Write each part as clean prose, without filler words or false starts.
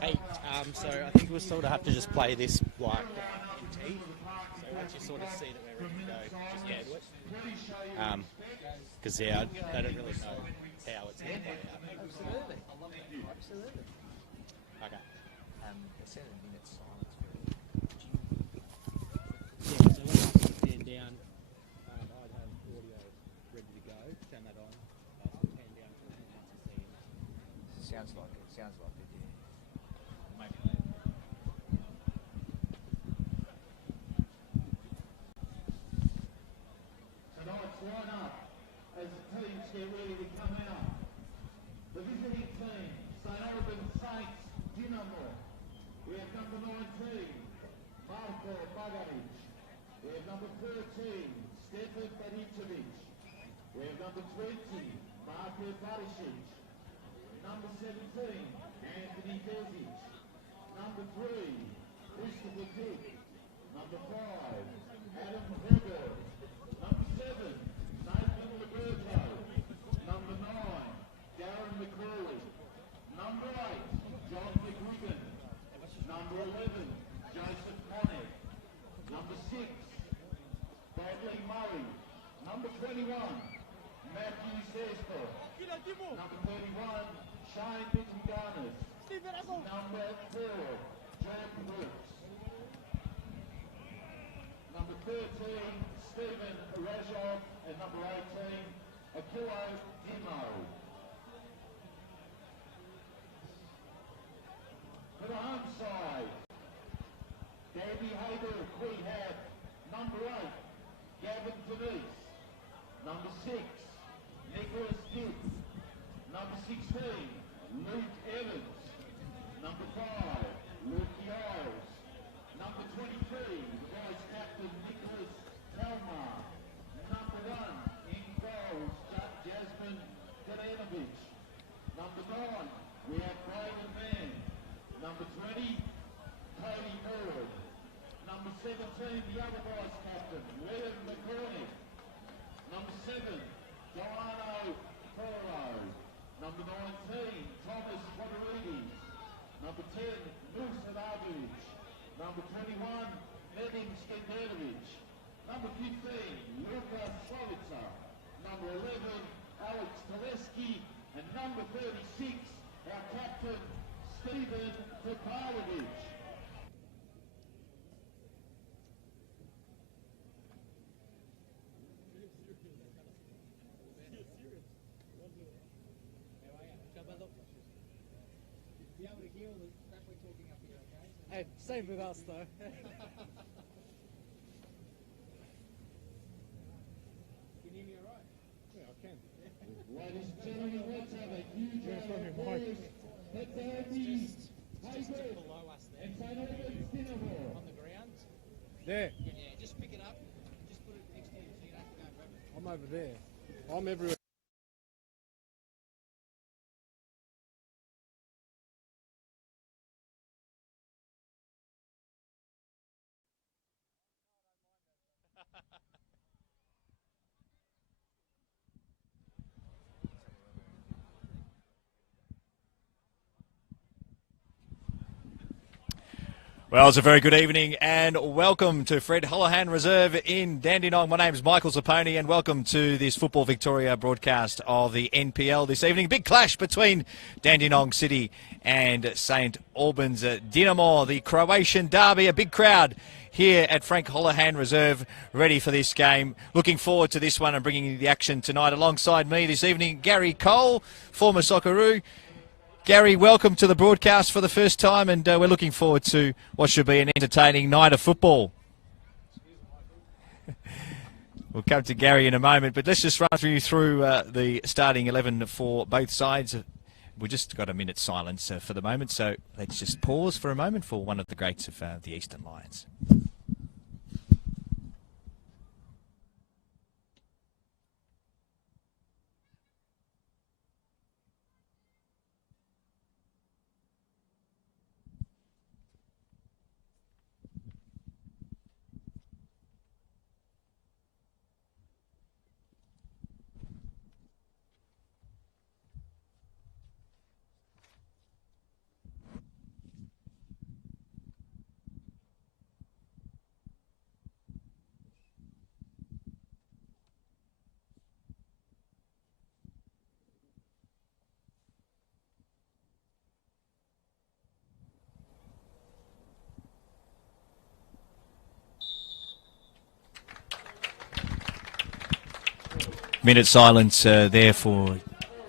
Hey, so I think we'll sort of have to just play this like in T. So once you sort of see that we're ready to go, just go to it. Because they don't really know how it's going to play out. Absolutely. Absolutely. Okay. It said a minute's silence. Yeah, so when I stand down, I'd have audio ready to go. Turn that on. I'll pan down for a minute to see. Sounds like it. Sounds like it. Yeah. Maybe later. Tonight's line-up as the teams get ready to come out. The visiting team, St Albans Saints Dinamo. We have number 19, Marko Bagaric. We have number 13, Stefan Baricevic. We have number 20, Marko Barisic. Number 17, Anthony Bezic. Number 3, Christopher Dick. Number 5, Adam Herbert. Number 7, Nathan Liberto. Number 9, Darren McCrawley. Number 8, John McGuigan. Number 11, Joseph Connick. Number 6, Bradley Murray. Number 21, Matthew Sesper. Number 31, Shane Mittengarnis. Number 4, Jack Brooks. Number 13, Stephen Rajov. And number 18, Akilo Dimo. For the home side, Davey Hayter, we have number 8, Gavin Denise. Number 6, Nicholas Dick. Number 16, Luke Evans. Number 5, Luke Giles. Number 23, Vice Captain Nicholas Telmar. Number 1, in goals, Jasmine Kadanovic. Number 9, we have Braden Mann. Number 20, Cody Murray. Number 17, the other vice captain, Liam McCormick. Number 7, Delano Porro. Number 19, Thomas Rodriguez. Number 10, Musa Davic. Number 21, Nedim Skenderovic. Number 15, Luka Slovica. Number 11, Alex Teleski. And number 36, our captain, Stephen Topalovic. Hey, same with us though. Can you hear me all right? Yeah, I can. Ladies and gentlemen, let's have a huge round of applause. Let the Herbies, Haygood, Below us there. and St Albans Dinamo. On the ground. There, Yeah, just pick it up. Just put it next to you so you don't have to go and grab it. I'm over there. I'm everywhere. Well, it's a very good evening and welcome to Fred Holohan Reserve in Dandenong. My name is Michael Zapponi and welcome to this Football Victoria broadcast of the NPL this evening. Big clash between Dandenong City and St Albans Dinamo, the Croatian derby. A big crowd here at Frank Holohan Reserve ready for this game. Looking forward to this one and bringing you the action tonight. Alongside me this evening, Gary Cole, former Socceroo. Gary, welcome to the broadcast for the first time, and we're looking forward to what should be an entertaining night of football. We'll come to Gary in a moment, but let's just run through the starting 11 for both sides. We've just got a minute's silence for the moment, so let's just pause for a moment for one of the greats of the Eastern Lions. Minute silence there for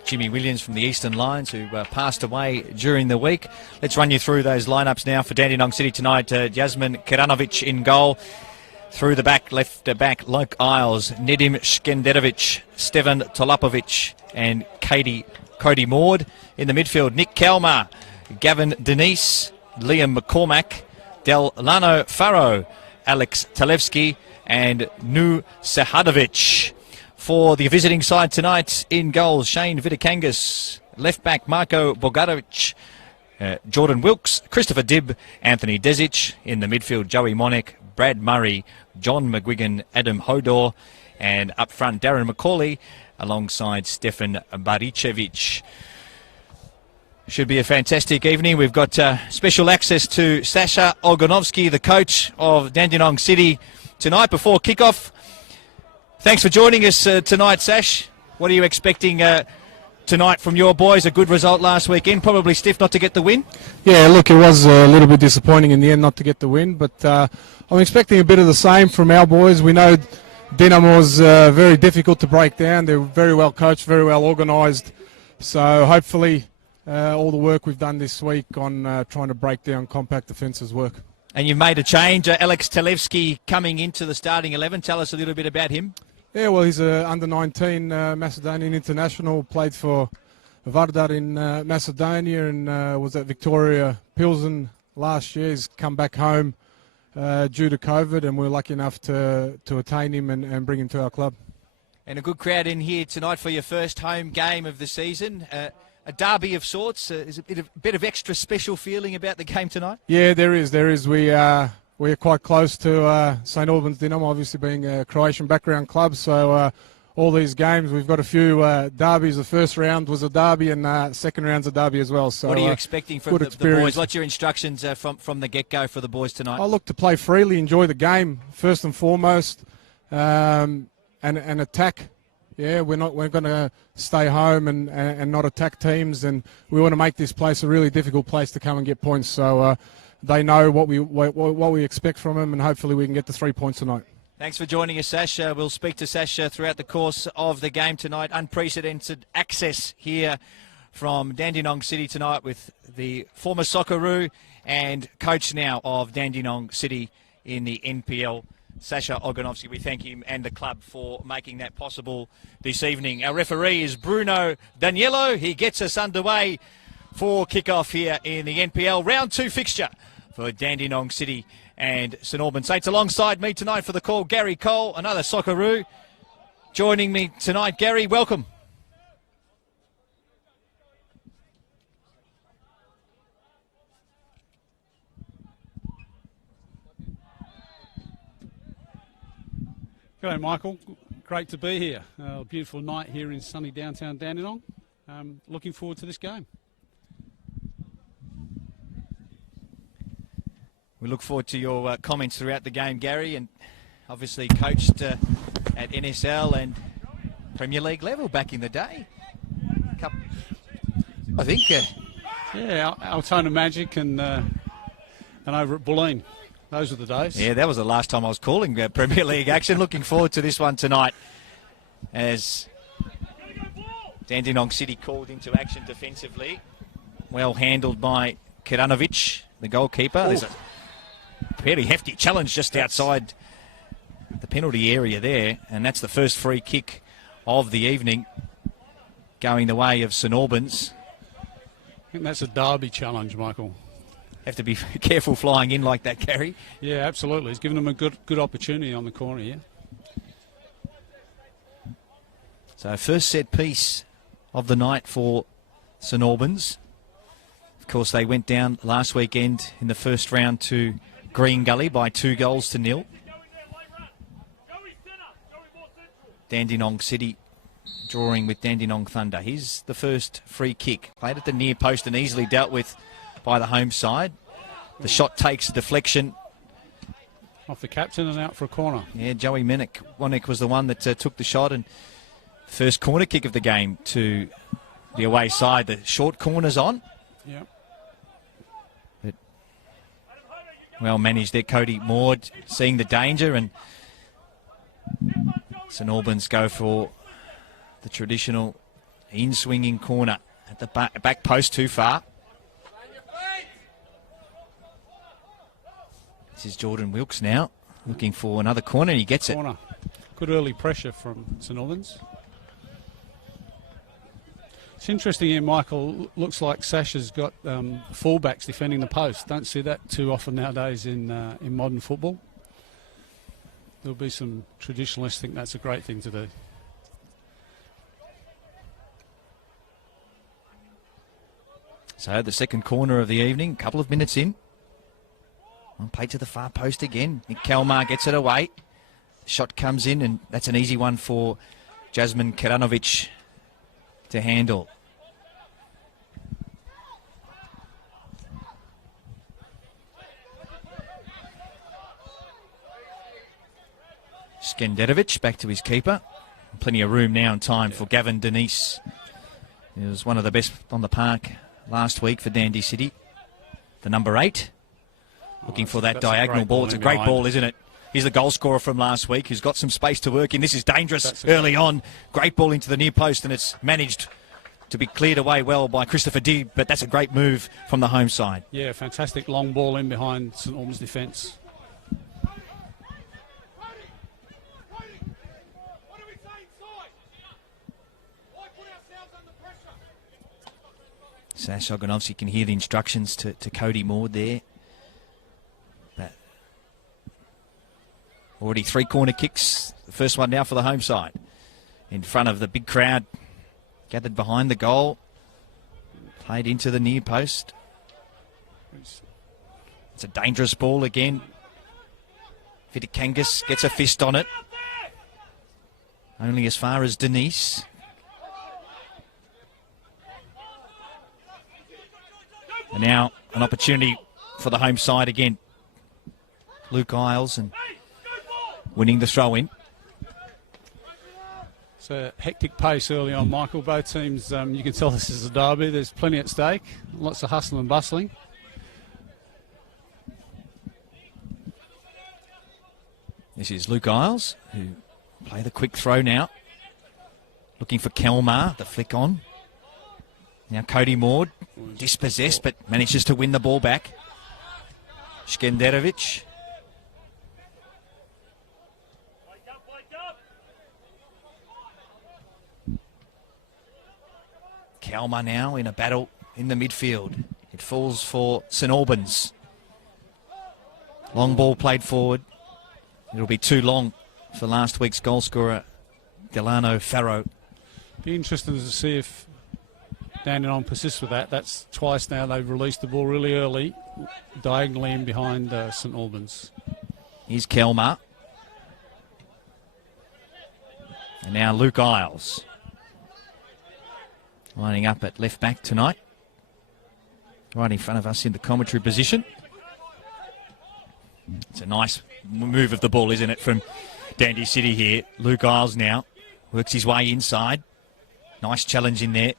Jimmy Williams from the Eastern Lions, who passed away during the week. Let's run you through those lineups now for Dandenong City tonight. Jasmine Kiranovic in goal. Through the back, left back, Luke Isles, Nedim Skenderovic, Stevan Tolapovic, and Cody Maud. In the midfield, Nick Kelmar, Gavin Denise, Liam McCormack, Delano Farrow, Alex Talevski, and Nu Sahadovic. For the visiting side tonight, in goals, Shane Vitikangas, left back, Marko Bogarovic, Jordan Wilkes, Christopher Dibb, Anthony Desic. In the midfield, Joey Monek, Brad Murray, John McGuigan, Adam Hodor, and up front, Darren McCauley, alongside Stefan Baricevic. Should be a fantastic evening. We've got special access to Sasha Ogonovsky, the coach of Dandenong City, tonight before kickoff. Thanks for joining us tonight, Sash. What are you expecting tonight from your boys? A good result last weekend, probably stiff not to get the win. Yeah, look, it was a little bit disappointing in the end not to get the win, but I'm expecting a bit of the same from our boys. We know Dynamo's very difficult to break down. They're very well coached, very well organised. So hopefully all the work we've done this week on trying to break down compact defences work. And you've made a change. Alex Talevski coming into the starting 11. Tell us a little bit about him. Yeah, well, he's an under-19 Macedonian international, played for Vardar in Macedonia and was at Victoria Pilsen last year. He's come back home due to COVID, and we're lucky enough to attain him and bring him to our club. And a good crowd in here tonight for your first home game of the season. A derby of sorts. Is a bit of extra special feeling about the game tonight? Yeah, there is. We're quite close to St Albans Dinamo, obviously being a Croatian background club. So all these games, we've got a few derbies. The first round was a derby, and second round's a derby as well. So what are you expecting from the boys? What's your instructions from the get-go for the boys tonight? I look to play freely, enjoy the game first and foremost, and attack. Yeah, we're going to stay home and not attack teams, and we want to make this place a really difficult place to come and get points. So they know what we expect from them, and hopefully we can get the 3 points tonight. Thanks for joining us, Sash. We'll speak to Sash throughout the course of the game tonight. Unprecedented access here from Dandenong City tonight with the former Socceroo and coach now of Dandenong City in the NPL, Sasha Ogonovsky. We thank him and the club for making that possible this evening. Our referee is Bruno Daniello. He gets us underway for kickoff here in the NPL Round 2 fixture for Dandenong City and St Albans Saints. Alongside me tonight for the call, Gary Cole, another Socceroo. Joining me tonight, Gary, welcome. G'day, Michael. Great to be here. A beautiful night here in sunny downtown Dandenong. Looking forward to this game. We look forward to your comments throughout the game, Gary, and obviously coached at NSL and Premier League level back in the day. I think. Yeah, Altona Magic and over at Bulleen. Those were the days. Yeah, that was the last time I was calling Premier League action. Looking forward to this one tonight as Dandenong City called into action defensively. Well handled by Kiranovic, the goalkeeper. There's a fairly hefty challenge just outside the penalty area there, and that's the first free kick of the evening going the way of St Albans. I think that's a derby challenge, Michael. Have to be careful flying in like that, Gary. Yeah, absolutely. He's given them a good opportunity on the corner here. So first set piece of the night for St Albans. Of course, they went down last weekend in the first round to Green Gully by 2-0. Dandenong City drawing with Dandenong Thunder. Here's the first free kick. Played at the near post and easily dealt with by the home side. The shot takes a deflection. Off the captain and out for a corner. Yeah, Joey Wonek was the one that took the shot, and first corner kick of the game to the away side. The short corner's on. Yeah. But well managed there, Cody Maud, seeing the danger, and St Albans go for the traditional in-swinging corner at the back post too far. This is Jordan Wilkes now, looking for another corner, and he gets it. Good early pressure from St Albans. It's interesting here, Michael. Looks like Sasha's got fullbacks defending the post. Don't see that too often nowadays in modern football. There'll be some traditionalists think that's a great thing to do. So the second corner of the evening, a couple of minutes in. Play to the far post again. Nick Kalmar gets it away. Shot comes in, and that's an easy one for Jasmine Karanovic to handle. Skenderovic back to his keeper. Plenty of room now and time for Gavin Denise. He was one of the best on the park last week for Dandy City. The number 8. Looking for that diagonal ball. It's a great ball, isn't it? He's the goal scorer from last week who's got some space to work in. This is dangerous early on. Great ball into the near post, and it's managed to be cleared away well by Christopher Dibb, but that's a great move from the home side. Yeah, fantastic long ball in behind St Albans' defence. Sash Oganovsky can hear the instructions to Cody Maud there. But already 3 corner kicks. The first one now for the home side. In front of the big crowd gathered behind the goal. Played into the near post. It's a dangerous ball again. Vitikangas gets a fist on it. Only as far as Denise. And now an opportunity for the home side again. Luke Isles and winning the throw-in. It's a hectic pace early on, Michael. Both teams, you can tell this is a derby. There's plenty at stake. Lots of hustle and bustling. This is Luke Isles, who play the quick throw now. Looking for Kelmar, the flick on. Now Cody Maud, dispossessed, but manages to win the ball back. Skenderovic. Kalmar now in a battle in the midfield. It falls for St Albans. Long ball played forward. It'll be too long for last week's goal scorer, Delano Farrow. Be interesting to see if Dandenong persists with that. That's twice now they've released the ball really early, diagonally in behind St Albans. Here's Kelmar. And now Luke Isles. Lining up at left back tonight. Right in front of us in the commentary position. It's a nice move of the ball, isn't it, from Dandy City here. Luke Isles now works his way inside. Nice challenge in there.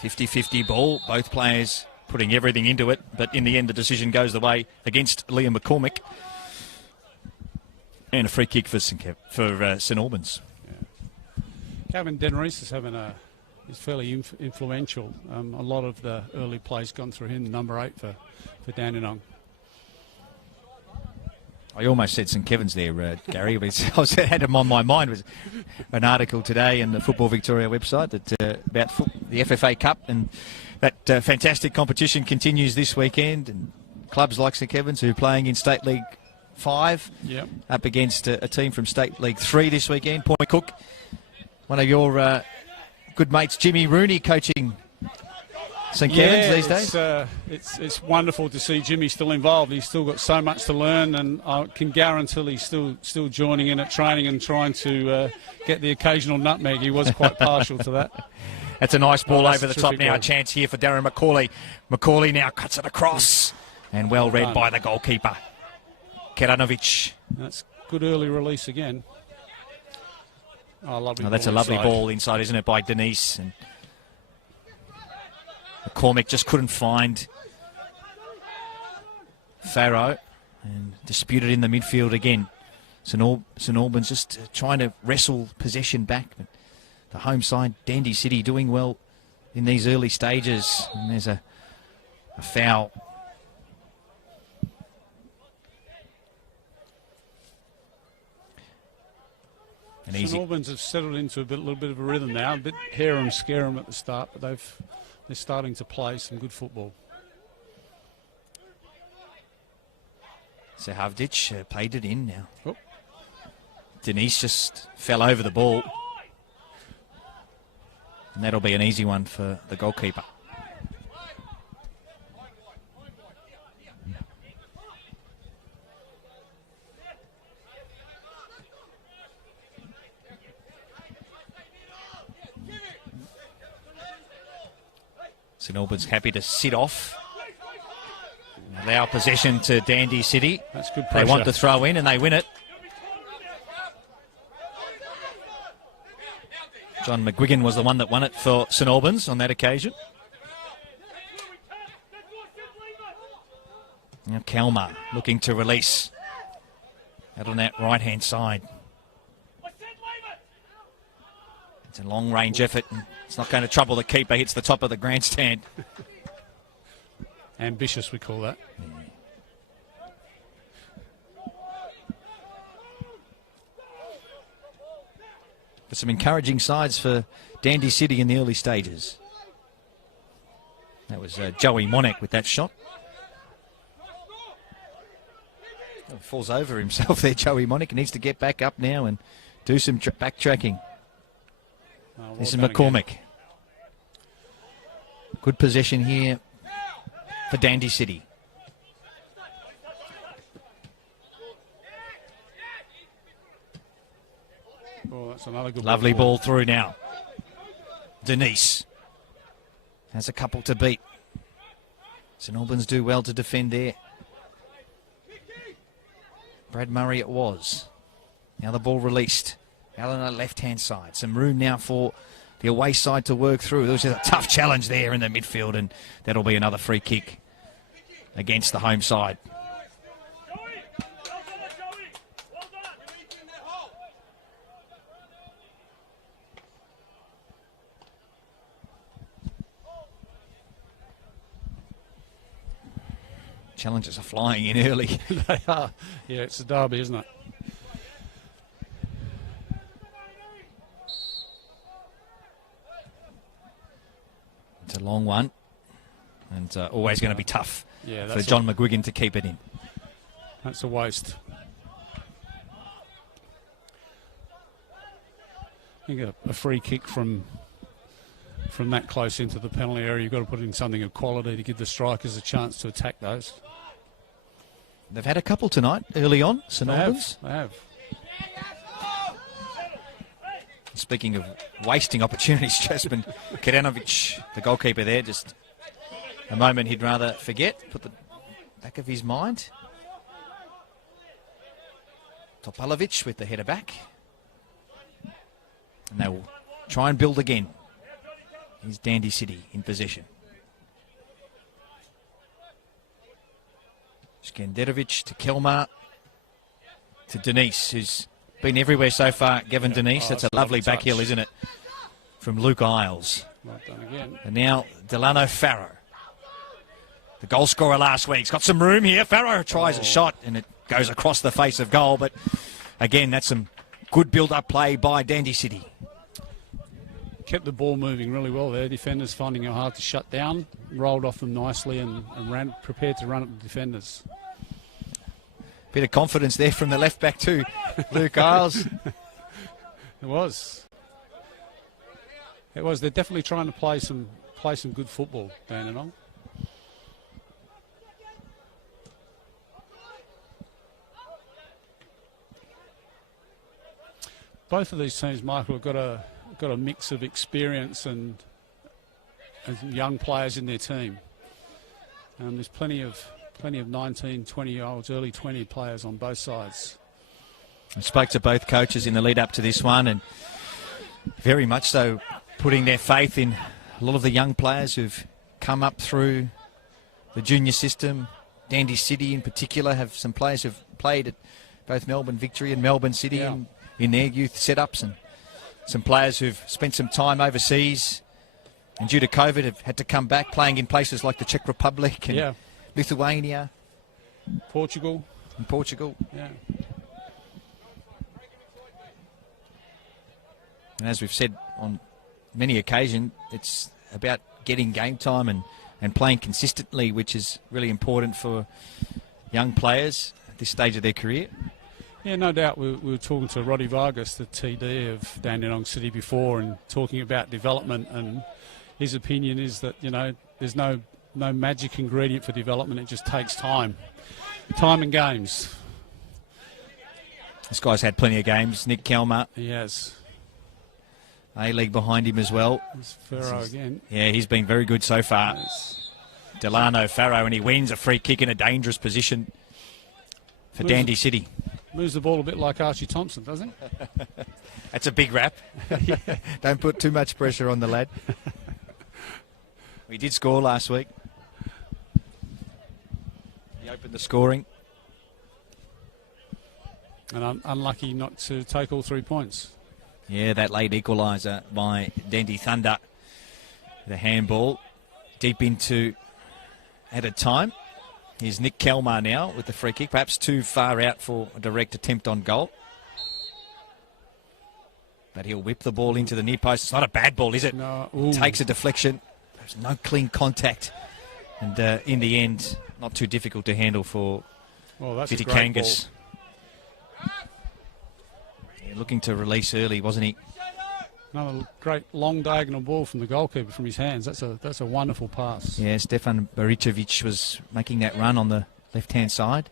50-50 ball, both players putting everything into it, but in the end the decision goes the way against Liam McCormick. And a free kick for St Albans. Yeah. Gavin Denreese is having is fairly influential. A lot of the early plays gone through him, number 8 for Dandenong. I almost said St Kevin's there, Gary. I had him on my mind. Was an article today in the Football Victoria website that about the FFA Cup, and that fantastic competition continues this weekend. And clubs like St Kevin's, who are playing in State League 5, up against a team from State League 3 this weekend. Point Cook, one of your good mates, Jimmy Rooney, coaching St Kevin's these days. It's wonderful to see Jimmy still involved. He's still got so much to learn, and I can guarantee he's still joining in at training and trying to get the occasional nutmeg. He was quite partial to that. That's a nice ball over the top now. Ball. A chance here for Darren McCauley. McCauley now cuts it across, and well read by the goalkeeper, Keranovic. That's good early release again. Oh, lovely. That's a lovely ball inside, isn't it, by Denise? And McCormick just couldn't find Farrow and disputed in the midfield again. St Albans just trying to wrestle possession back. But the home side, Dandy City, doing well in these early stages. And there's a foul. St Albans have settled into a little bit of a rhythm now. A bit harem scarum at the start, but they're starting to play some good football. Zahavdic played it in now. Oh. Denise just fell over the ball. And that'll be an easy one for the goalkeeper. St Albans happy to sit off. Allow possession to Dandy City. That's good pressure. They want to throw in and they win it. John McGuigan was the one that won it for St Albans on that occasion. Now Kalmar looking to release. Out on that right-hand side. It's a long-range effort. And it's not going to trouble the keeper. Hits the top of the grandstand. Ambitious, we call that. But some encouraging sides for Dandy City in the early stages. That was Joey Monek with that shot. Oh, falls over himself there, Joey Monek. Needs to get back up now and do some backtracking. Well this is McCormick. Again. Good possession here for Dandy City. Oh, that's another good Lovely ball through now. Denise has a couple to beat. St Albans do well to defend there. Brad Murray it was. Now the ball released. Out on the left-hand side. Some room now for the away side to work through. There was a tough challenge there in the midfield, and that'll be another free kick against the home side. Challenges are flying in early. They are. Yeah, it's a derby, isn't it? It's a long one, and always going to be tough for John McGuigan to keep it in. That's a waste. I think a free kick from that close into the penalty area, you've got to put in something of quality to give the strikers a chance to attack those. They've had a couple tonight, early on, St Albans. They have. Speaking of wasting opportunities, Jasmine Kadanovic, the goalkeeper there, just a moment he'd rather forget, put the back of his mind. Topalovic with the header back. And they will try and build again. Here's Dandy City in possession. Skanderovic to Kelmar, to Denise, who's been everywhere so far. Gavin Denise, that's a lovely back heel, isn't it? From Luke Isles. Well done again. And now Delano Farrow, the goal scorer last week. He's got some room here. Farrow tries a shot and it goes across the face of goal. But again, that's some good build-up play by Dandy City. Kept the ball moving really well there. Defenders finding it hard to shut down. Rolled off them nicely and ran, prepared to run at the defenders. Bit of confidence there from the left back too, Luke Isles. It was. They're definitely trying to play some good football, Dandenong. Both of these teams, Michael, have got a mix of experience and young players in their team. There's plenty of 19, 20-year-olds, early 20 players on both sides. I spoke to both coaches in the lead up to this one, and very much so putting their faith in a lot of the young players who've come up through the junior system. Dandy City in particular have some players who've played at both Melbourne Victory and Melbourne City Yeah. in their youth setups, and some players who've spent some time overseas and due to COVID have had to come back playing in places like the Czech Republic and Lithuania Portugal. and Portugal. Yeah. And as we've said on many occasions, it's about getting game time and playing consistently, which is really important for young players at this stage of their career. Yeah, no doubt. We were talking to Roddy Vargas, the TD of Dandenong City before, and talking about development, and his opinion is that, you know, there's no magic ingredient for development. It just takes time. Time and games. This guy's had plenty of games. Nick Kelmer, He has. A-League behind him as well. It's Farrow again. Yeah, he's been very good so far. Yes. Delano Farrow, and he wins a free kick in a dangerous position for Dandy City. Moves the ball a bit like Archie Thompson, doesn't he? That's a big rap. Don't put too much pressure on the lad. We did score last week. He opened the scoring. And unlucky not to take all 3 points. Yeah, that late equaliser by Dandy Thunder. The handball deep into added time. Here's Nick Kelmar now with the free kick, perhaps too far out for a direct attempt on goal. But he'll whip the ball into the near post. It's not a bad ball, is it? No. Takes a deflection. There's no clean contact. And in the end, not too difficult to handle for Well, that's a Viti great Kangas. Yeah, looking to release early, wasn't he? Another great long diagonal ball from the goalkeeper from his hands. That's a wonderful pass. Yeah, Stefan Baricevic was making that run on the left-hand side.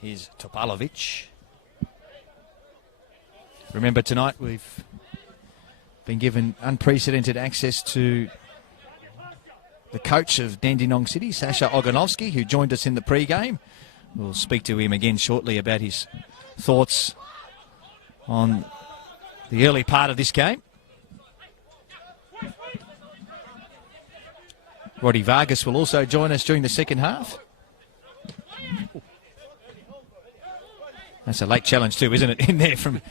Here's Topalovic. Remember, tonight we've been given unprecedented access to the coach of Dandenong City, Sasha Oganovsky, who joined us in the pre-game. We'll speak to him again shortly about his thoughts on the early part of this game. Roddy Vargas will also join us during the second half. That's a late challenge too, isn't it? In there from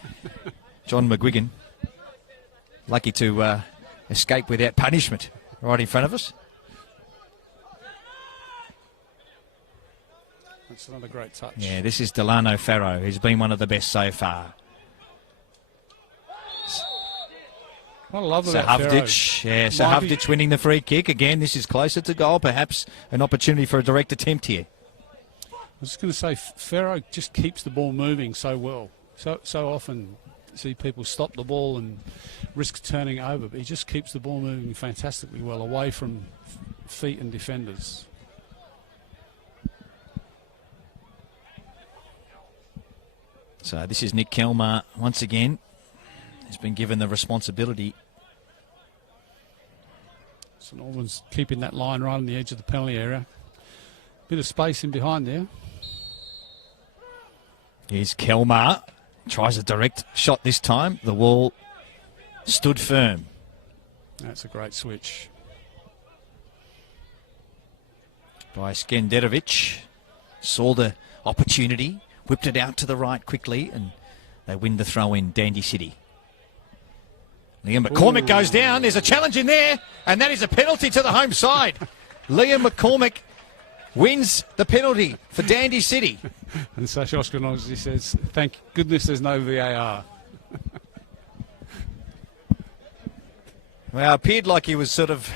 John McGuigan. Lucky to escape without punishment right in front of us. That's another great touch. Yeah, this is Delano Farrow, who's been one of the best so far. What I love about Farrow. Sahavdic, yeah, Sahavdic winning the free kick. Again, this is closer to goal, perhaps an opportunity for a direct attempt here. I was just going to say, Farrow just keeps the ball moving so well. So often see people stop the ball and risk turning over, but he just keeps the ball moving fantastically well away from feet and defenders. So this is Nick Kelmar once again. He's been given the responsibility. St Albans keeping that line right on the edge of the penalty area. Bit of space in behind there. Here's Kelmar. Tries a direct shot this time. The wall stood firm. That's a great switch. By Skenderovic. Saw the opportunity. Whipped it out to the right quickly, and they win the throw in Dandy City. Liam McCormick goes down. There's a challenge in there, and that is a penalty to the home side. Liam McCormick wins the penalty for Dandy City. And Sasha Oskanovsky says, thank goodness there's no VAR. Well, it appeared like he was sort of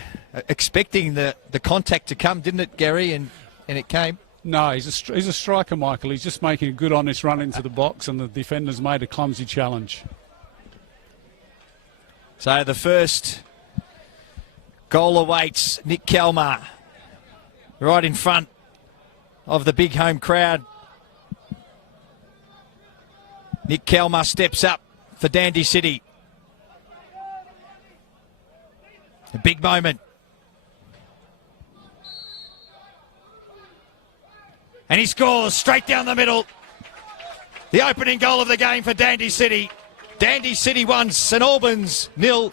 expecting the contact to come, didn't it, Gary? And it came. No, he's a striker, Michael. He's just making a good, honest run into the box, and the defender's made a clumsy challenge. So the first goal awaits Nick Kelmar right in front of the big home crowd. Nick Kelmar steps up for Dandy City. A big moment. And he scores straight down the middle. The opening goal of the game for Dandy City. Dandy City 1, St Albans 0.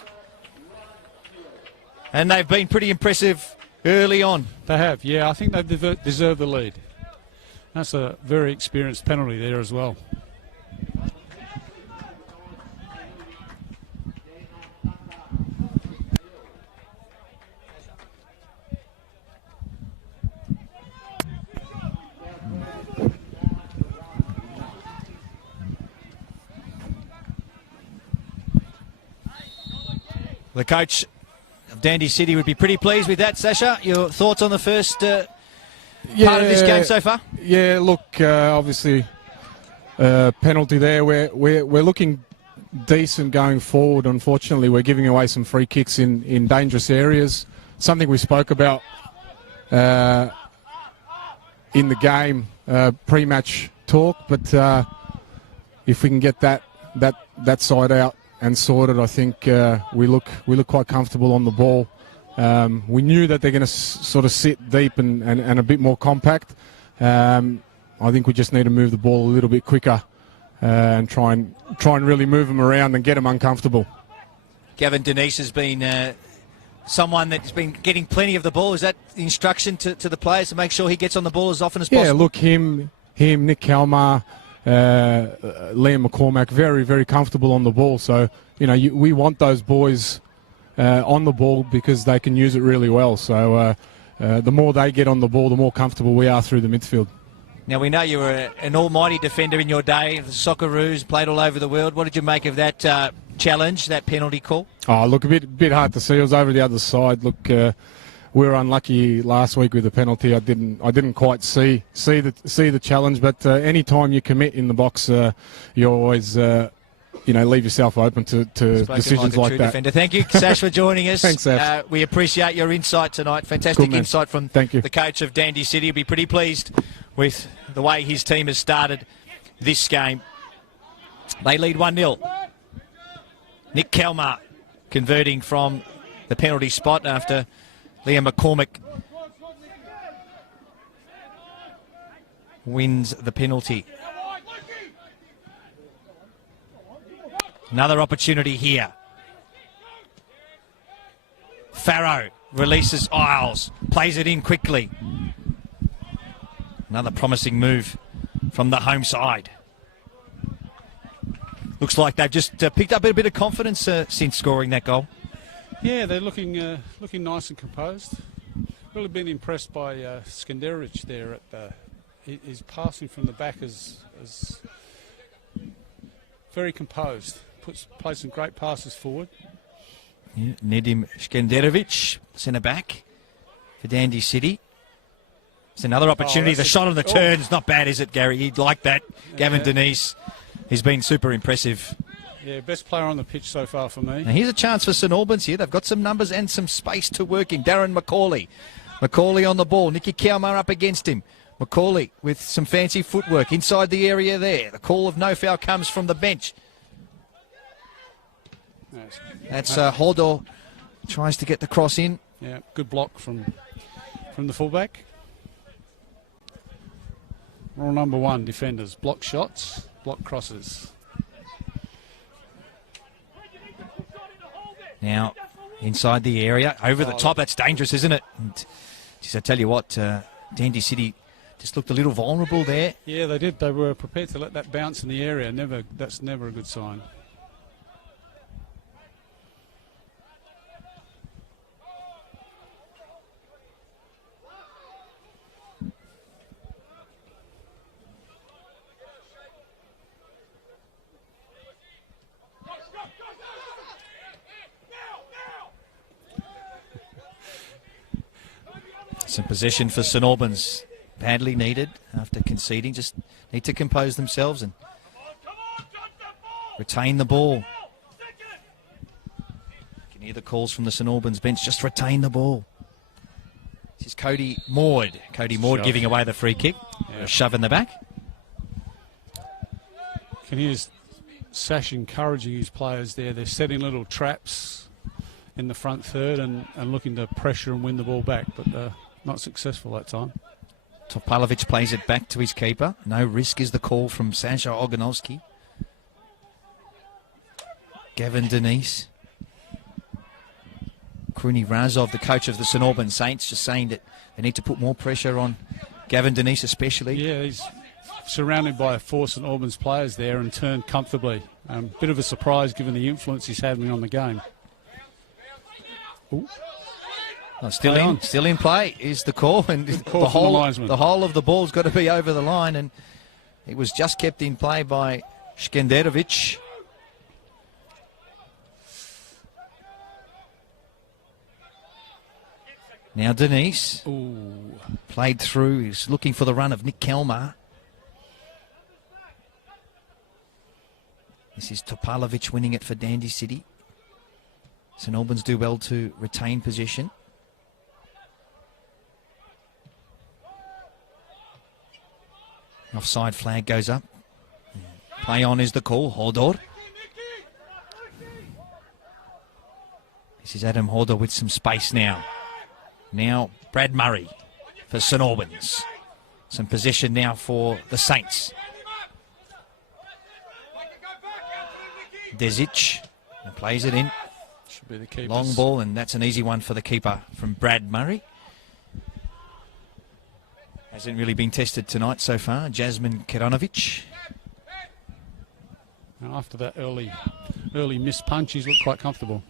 And they've been pretty impressive early on. They have, yeah. I think they deserve the lead. That's a very experienced penalty there as well. The coach of Dandy City would be pretty pleased with that. Sasha, your thoughts on the first part of this game so far? Yeah, look, obviously penalty there. We're looking decent going forward. Unfortunately, we're giving away some free kicks in dangerous areas. Something we spoke about in the game pre-match talk. But if we can get that side out and sorted, I think we look quite comfortable on the ball. We knew that they're going to sort of sit deep and a bit more compact. I think we just need to move the ball a little bit quicker and try and really move them around and get them uncomfortable. Gavin Denise has been someone that's been getting plenty of the ball. Is that the instruction to the players to make sure he gets on the ball as often as possible? Yeah, look, him, Nick Kalmar, Liam McCormack, very, very comfortable on the ball. So, we want those boys on the ball because they can use it really well. So the more they get on the ball, the more comfortable we are through the midfield. Now, we know you were an almighty defender in your day, the Socceroos, played all over the world. What did you make of that challenge, that penalty call? Oh, look, a bit hard to see. It was over the other side. Look, we were unlucky last week with the penalty. I didn't quite see the challenge. But any time you commit in the box, you always leave yourself open to decisions like that. Defender. Thank you, Sash, for joining us. Thanks, Sash. We appreciate your insight tonight. Fantastic insight from Thank you. the coach of Dandy City. He'll be pretty pleased with the way his team has started this game. They lead 1-0. Nick Kalmar converting from the penalty spot after Liam McCormack wins the penalty. Another opportunity here. Farrow releases Isles, plays it in quickly. Another promising move from the home side. Looks like they've just picked up a bit of confidence since scoring that goal. Yeah, they're looking nice and composed. Really been impressed by Skenderovich there. His passing from the back is very composed. Plays some great passes forward. Yeah, Nedim Skenderovich, centre back for Dandy City. It's another opportunity. The shot on the turn is not bad, is it, Gary? You'd like that. Gavin Denise, he's been super impressive. Yeah, best player on the pitch so far for me. Now here's a chance for St Albans here. They've got some numbers and some space to work in. Darren McCauley. McCauley on the ball. Nicky Kalmar up against him. McCauley with some fancy footwork inside the area there. The call of no foul comes from the bench. That's Hodor tries to get the cross in. Yeah, good block from the fullback. Rule number 1, defenders. Block shots, block crosses. Now, inside the area, over the top. That's dangerous, isn't it? And, geez, I tell you what, Dandy City just looked a little vulnerable there. Yeah, they did. They were prepared to let that bounce in the area. That's never a good sign. Some possession for St Albans, badly needed after conceding. Just need to compose themselves and retain the ball. You can hear the calls from the St Albans bench. Just retain the ball. This is Cody Maud. Cody Maud giving away the free kick. Yeah. A shove in the back. Can hear Sash encouraging his players there. They're setting little traps in the front third and looking to pressure and win the ball back, but not successful that time. Topalovic plays it back to his keeper. No risk is the call from Sasha Oganovsky. Gavin Denise. Kruni Razov, the coach of the St Albans Saints, just saying that they need to put more pressure on Gavin Denise especially. Yeah, he's surrounded by 4 St Albans players there and turned comfortably. Bit of a surprise given the influence he's having on the game. Ooh. Oh, still in play is the call, and the whole of the ball's got to be over the line, and it was just kept in play by Skenderovic. Now Denise played through. He's looking for the run of Nick Kelmar. This is Topalovic winning it for Dandy City. St Albans do well to retain possession. Offside flag goes up. Play on is the call. Hodor. This is Adam Hodor with some space now. Now Brad Murray for St Albans. Some possession now for the Saints. Desic plays it in. Should be the keeper. Long ball, and that's an easy one for the keeper from Brad Murray. Hasn't really been tested tonight so far. Jasmine Keranovic. After that early missed punch, he's looked quite comfortable.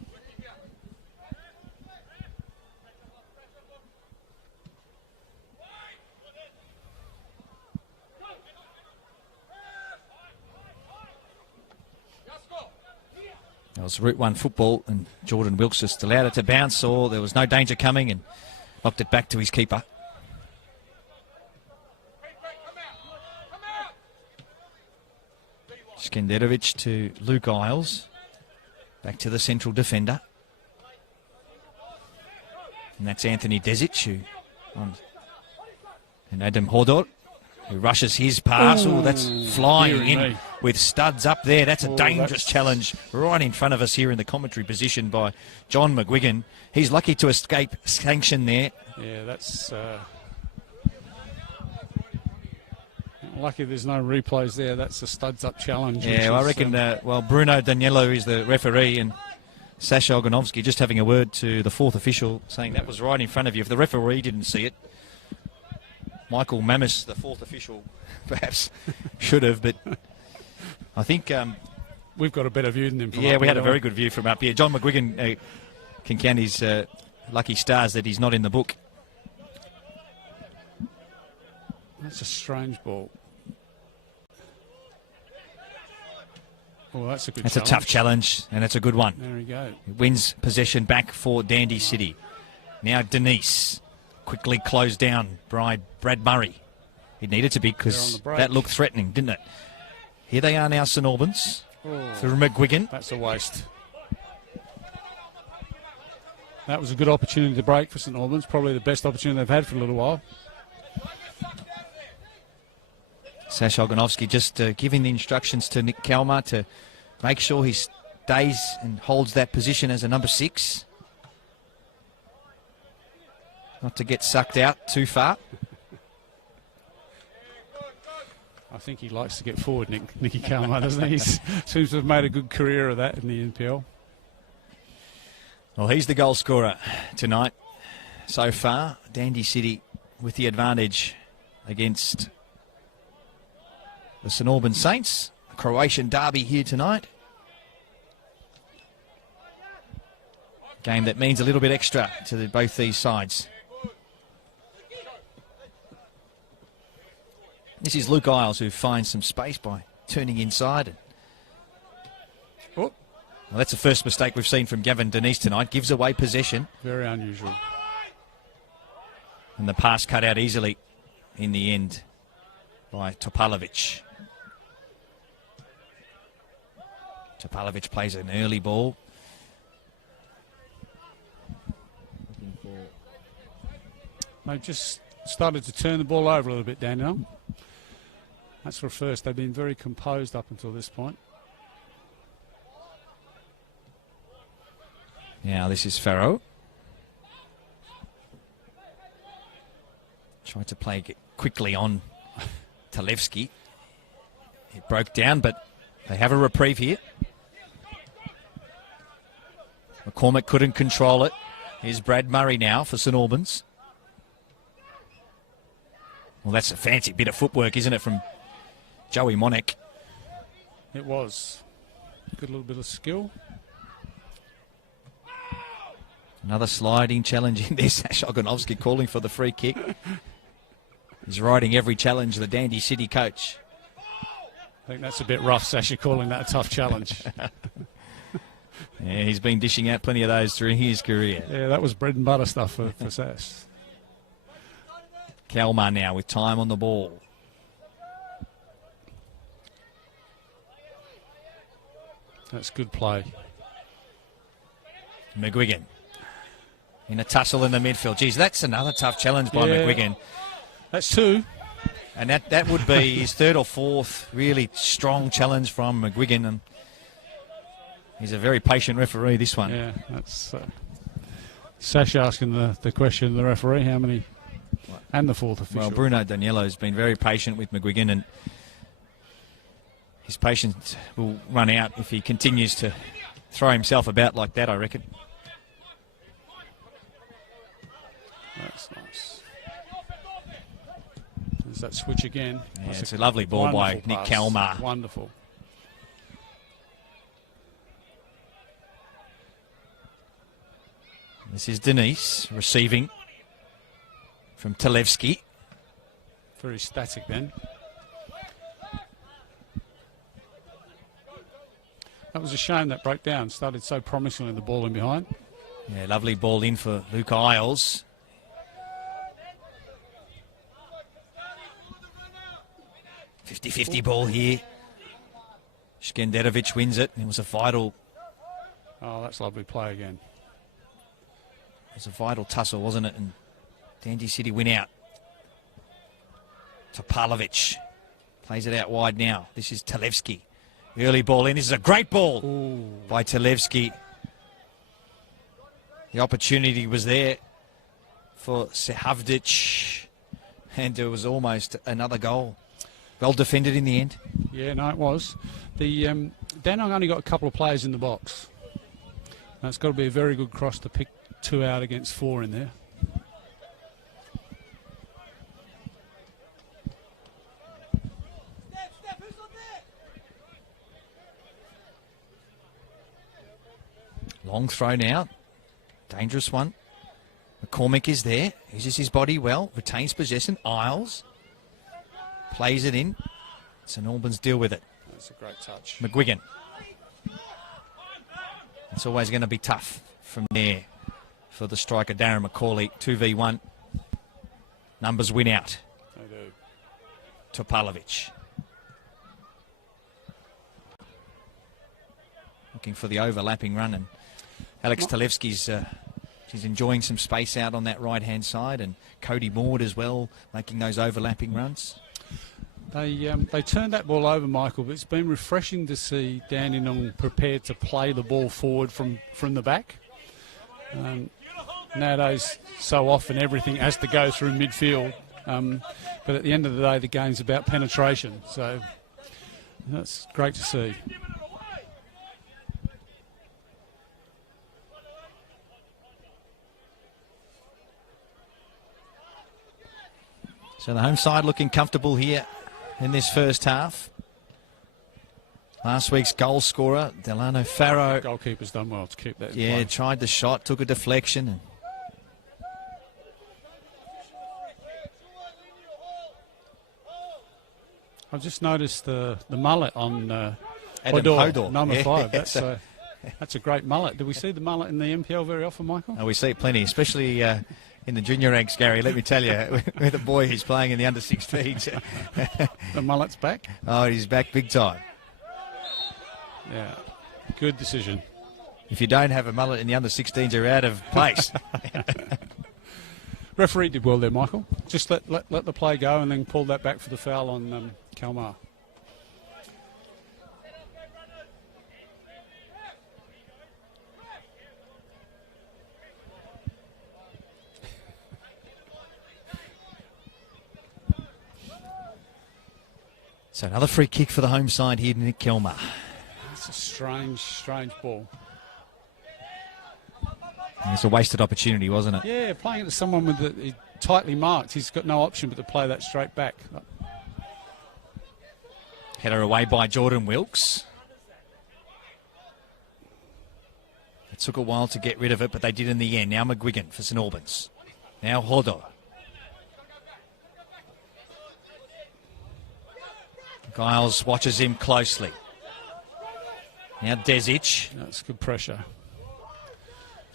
It was Route 1 football, and Jordan Wilkes just allowed it to bounce, or there was no danger coming, and knocked it back to his keeper. Skenderovic to Luke Isles. Back to the central defender. And that's Anthony Desic, and Adam Hodor, who rushes his pass. Oh, that's flying in with studs up there. That's a dangerous challenge right in front of us here in the commentary position by John McGuigan. He's lucky to escape sanction there. Yeah, that's lucky there's no replays there. That's a studs up challenge. Yeah, well, I reckon, Bruno Daniello is the referee, and Sasha Oganovsky just having a word to the 4th official saying that was right in front of you. If the referee didn't see it, Michael Mamis, the 4th official, perhaps should have, but I think... we've got a better view than him from yeah, up we here, had a very good view from up here. John McGuigan can count his lucky stars that he's not in the book. That's a strange ball. Oh, that's a good challenge. That's a tough challenge, and it's a good one. There we go. He wins possession back for Dandy City. Now Denise, quickly closed down by Brad Murray. It needed to be because that looked threatening, didn't it? Here they are now, St Albans, through McGuigan. That's a waste. That was a good opportunity to break for St Albans, probably the best opportunity they've had for a little while. Sash Oganovsky just giving the instructions to Nick Kalmar to make sure he stays and holds that position as a number 6. Not to get sucked out too far. I think he likes to get forward, Nicky Kalmar, doesn't he? He seems to have made a good career of that in the NPL. Well, he's the goal scorer tonight so far. Dandy City with the advantage against the St Albans Saints. A Croatian derby here tonight. Game that means a little bit extra to both these sides. This is Luke Isles, who finds some space by turning inside. Well, that's the first mistake we've seen from Gavin Denise tonight. Gives away possession. Very unusual. And the pass cut out easily in the end by Topalovic. Topalovic plays an early ball. They've just started to turn the ball over a little bit, Dandenong. That's for first. They've been very composed up until this point. Now this is Farrow. Tried to play quickly on Talevski. It broke down, but they have a reprieve here. McCormick couldn't control it. Here's Brad Murray now for St Albans. Well, that's a fancy bit of footwork, isn't it, from Joey Monek? It was. Good little bit of skill. Another sliding challenge in there. Sash Oganovsky calling for the free kick. He's riding every challenge, the Dandy City coach. I think that's a bit rough, Sasha, calling that a tough challenge. Yeah, he's been dishing out plenty of those through his career. Yeah, that was bread and butter stuff for Sash. Kalmar now with time on the ball. That's good play. McGuigan in a tussle in the midfield. Geez, that's another tough challenge by McGuigan. That's two. And that would be his third or fourth really strong challenge from McGuigan. And he's a very patient referee, this one. Yeah, that's Sash asking the question of the referee, how many, and the fourth official. Well, Bruno Daniello's been very patient with McGuigan, and his patience will run out if he continues to throw himself about like that, I reckon. That's nice. There's that switch again. Yeah, it's a lovely ball by Nick Kalmar. Wonderful. This is Denise receiving from Talevski. Very static then. That was a shame that broke down. Started so promisingly, the ball in behind. Yeah, lovely ball in for Luke Isles. .50-50 ball here. Skenderovic wins it. It was a vital... Oh, that's lovely play again. It was a vital tussle, wasn't it? And Dandy City win out. Topalovic plays it out wide now. This is Talevski. Early ball in. This is a great ball by Talevski. The opportunity was there for Sehavdic, and there was almost another goal. Well defended in the end. Yeah, no, it was. The Dandenong only got a couple of players in the box. That's got to be a very good cross to pick two out against four in there. Long throw now. Dangerous one. McCormick is there. Uses his body well. Retains possession. Isles. Plays it in. St Albans deal with it. That's a great touch. McGuigan. It's always going to be tough from there for the striker Darren McCauley. 2v1. Numbers win out. They do. Topalovic. Looking for the overlapping run, and Alex Talevski's he's enjoying some space out on that right-hand side, and Cody Maud as well, making those overlapping runs. They turned that ball over, Michael, but it's been refreshing to see Dandenong prepared to play the ball forward from the back. Nowadays, so often everything has to go through midfield, but at the end of the day, the game's about penetration, so that's great to see. So the home side looking comfortable here in this first half. Last week's goal scorer, Delano Farrow. Goalkeeper's done well to keep that in Yeah, play. tried the shot, took a deflection. And I've just noticed the mullet on Adam Hodor, Hodor. number Yeah. 5. That's a great mullet. Do we see the mullet in the NPL very often, Michael? we see it plenty, especially in the junior ranks, Gary. Let me tell you, with a boy who's playing in the under-16s. The mullet's back? Oh, he's back big time. Yeah, good decision. If you don't have a mullet in the under-16s, you're out of place. Referee did well there, Michael. Just let the play go and then pull that back for the foul on Kalmar. So another free kick for the home side here to Nick Kelmar. It's a strange ball. It's a wasted opportunity, wasn't it? Yeah, playing it to someone with the tightly marked, he's got no option but to play that straight back. Header away by Jordan Wilkes. It took a while to get rid of it, but they did in the end. Now McGuigan for St Albans. Now Hodo. Giles watches him closely. Now Desic. That's good pressure.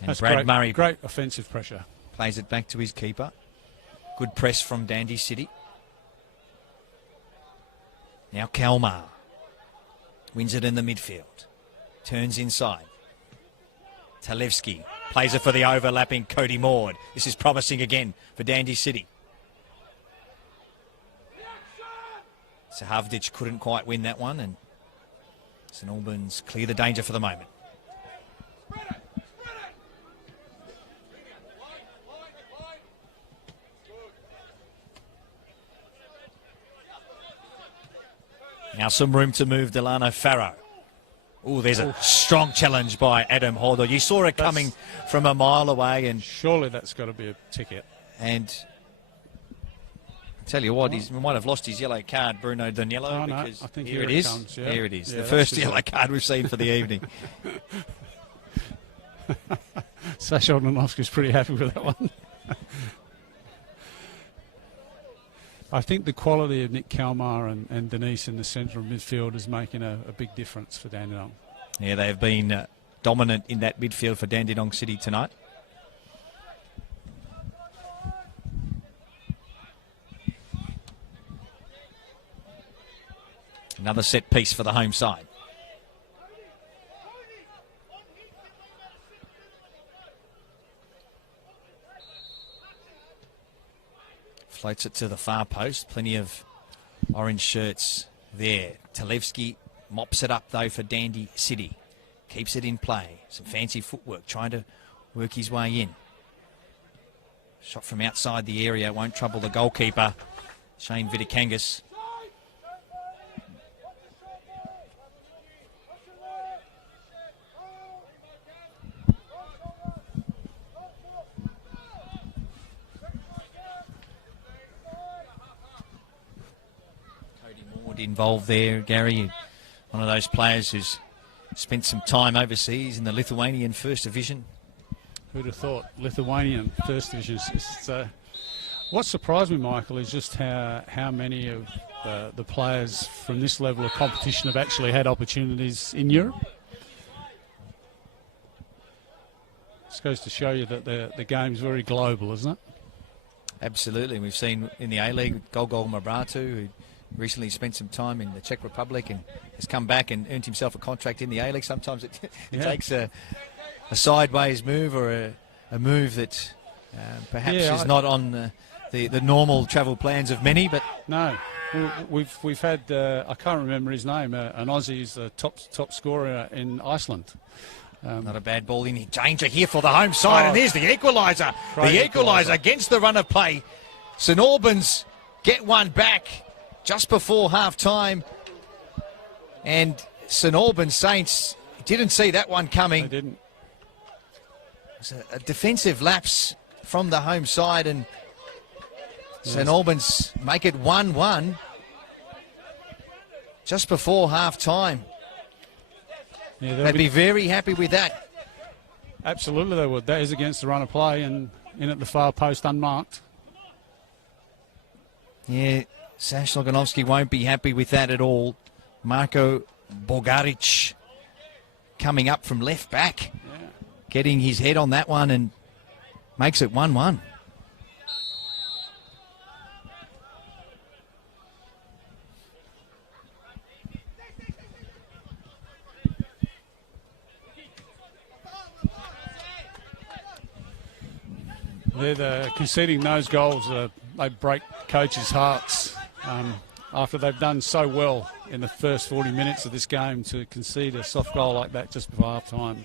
And That's Brad Murray great offensive pressure. plays it back to his keeper. Good press from Dandy City. Now Kalmar wins it in the midfield. Turns inside. Talevski plays it for the overlapping Cody Maud. This is promising again for Dandy City. Sahavdic couldn't quite win that one, and St Albans clear the danger for the moment. Now some room to move Delano Farrow. Oh, there's a strong challenge by Adam Holder. You saw it coming from a mile away, and surely that's got to be a ticket. And I tell you what, he might have lost his yellow card, Bruno Danilo. Oh, no, because I think here it is. comes, yeah. Here it is. Yeah, the first yellow card we've seen for the evening. Sasha Oldanovsky's pretty happy with that one. I think the quality of Nick Kalmar and Denise in the centre of midfield is making a big difference for Dandenong. Yeah, they have been dominant in that midfield for Dandenong City tonight. Another set piece for the home side. Floats it to the far post. Plenty of orange shirts there. Talevski mops it up though for Dandy City. Keeps it in play. Some fancy footwork, trying to work his way in. Shot from outside the area, won't trouble the goalkeeper, Shane Vitikangas. Involved there, Gary, one of those players who's spent some time overseas in the Lithuanian First Division. Who'd have thought Lithuanian First Division? What surprised me, Michael, is just how many of the players from this level of competition have actually had opportunities in Europe. This goes to show you that the game's very global, isn't it? Absolutely. We've seen in the A-League Golgol Mabratu, who recently spent some time in the Czech Republic and has come back and earned himself a contract in the A-League. Sometimes it takes a sideways move or a move that perhaps is not on the normal travel plans of many. But no, we've had I can't remember his name. An Aussie is the top scorer in Iceland. Not a bad ball in danger here for the home side, and there's the equaliser. The equaliser against the run of play. St Albans get one back just before half-time, and St Albans Saints didn't see that one coming. They didn't. It was a defensive lapse from the home side, and St Albans make it 1-1 just before half-time. Yeah, they'd be very happy with that. Absolutely they would. That is against the run of play and in at the far post unmarked. Yeah, Sash Loganovsky won't be happy with that at all. Marko Bogaric coming up from left back, getting his head on that one and makes it 1-1. They're conceding those goals. They break coaches' hearts after they've done so well in the first 40 minutes of this game to concede a soft goal like that just before half-time.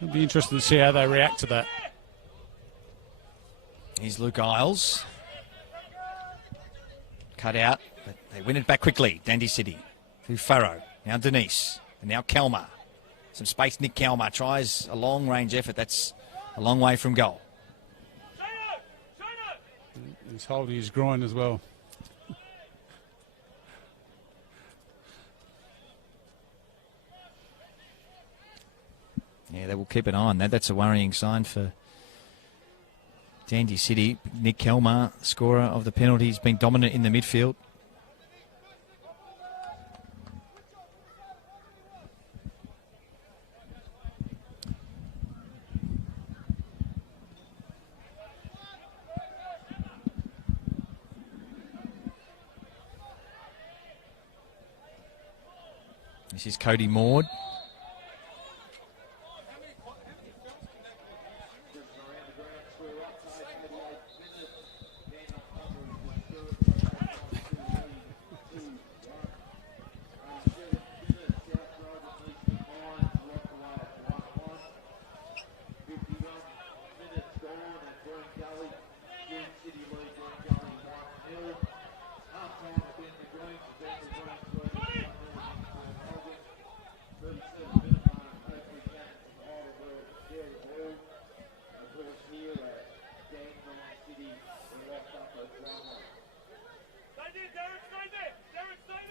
It'll be interesting to see how they react to that. Here's Luke Isles. Cut out, but they win it back quickly. Dandy City through Farrow. Now Denise. And now Kalmar. some space. Nick Kalmar tries a long-range effort. That's a long way from goal. He's holding his groin as well. Yeah, they will keep an eye on that. That's a worrying sign for Dandy City. Nick Kalmar, scorer of the penalty, has been dominant in the midfield. This is Cody Maud.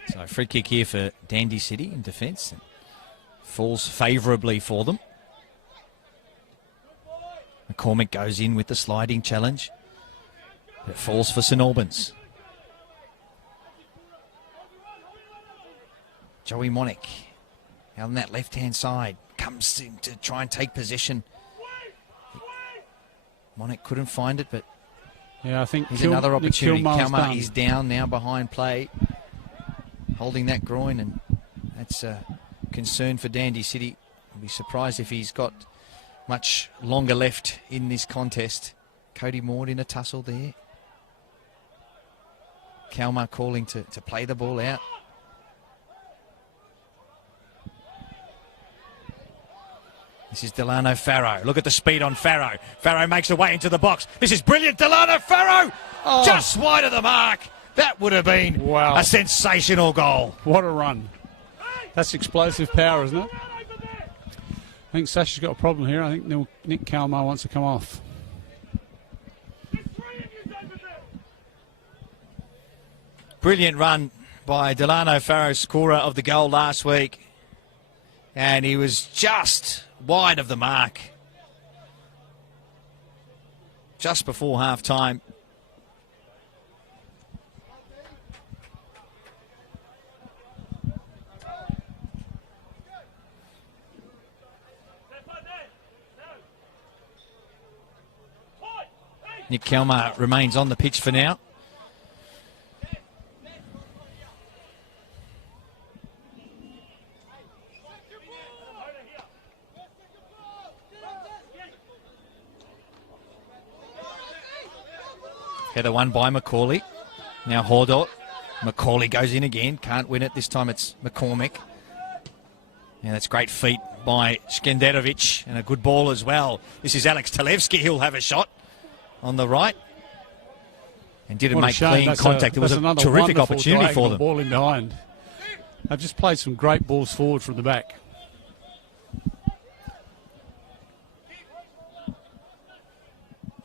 So free kick here for Dandy City in defence. Falls favourably for them. McCormick goes in with the sliding challenge. It falls for St Albans. Joey Monick out on that left-hand side. Comes in to try and take possession. Monick couldn't find it, but yeah, I think here's another opportunity. Kalmar is is down now behind play, holding that groin, and that's a concern for Dandy City. I'll be surprised if he's got much longer left in this contest. Cody Maud in a tussle there. Kalmar calling to play the ball out. This is Delano Farrow. Look at the speed on Farrow. Farrow makes a way into the box. This is brilliant. Delano Farrow just wide of the mark. That would have been a sensational goal. What a run. That's explosive power, isn't it? I think Sasha's got a problem here. I think Nick Kalmar wants to come off. Brilliant run by Delano Farrow, scorer of the goal last week. And he was just wide of the mark just before half-time. Nick Kalmar remains on the pitch for now. Header won by Macaulay. Now Hordort. Macaulay goes in again. Can't win it. This time it's McCormick. And that's great feet by Skenderovic. And a good ball as well. This is Alex Talevski. He'll have a shot on the right. And didn't make clean contact. It was a terrific opportunity for them. Ball in behind. They've just played some great balls forward from the back.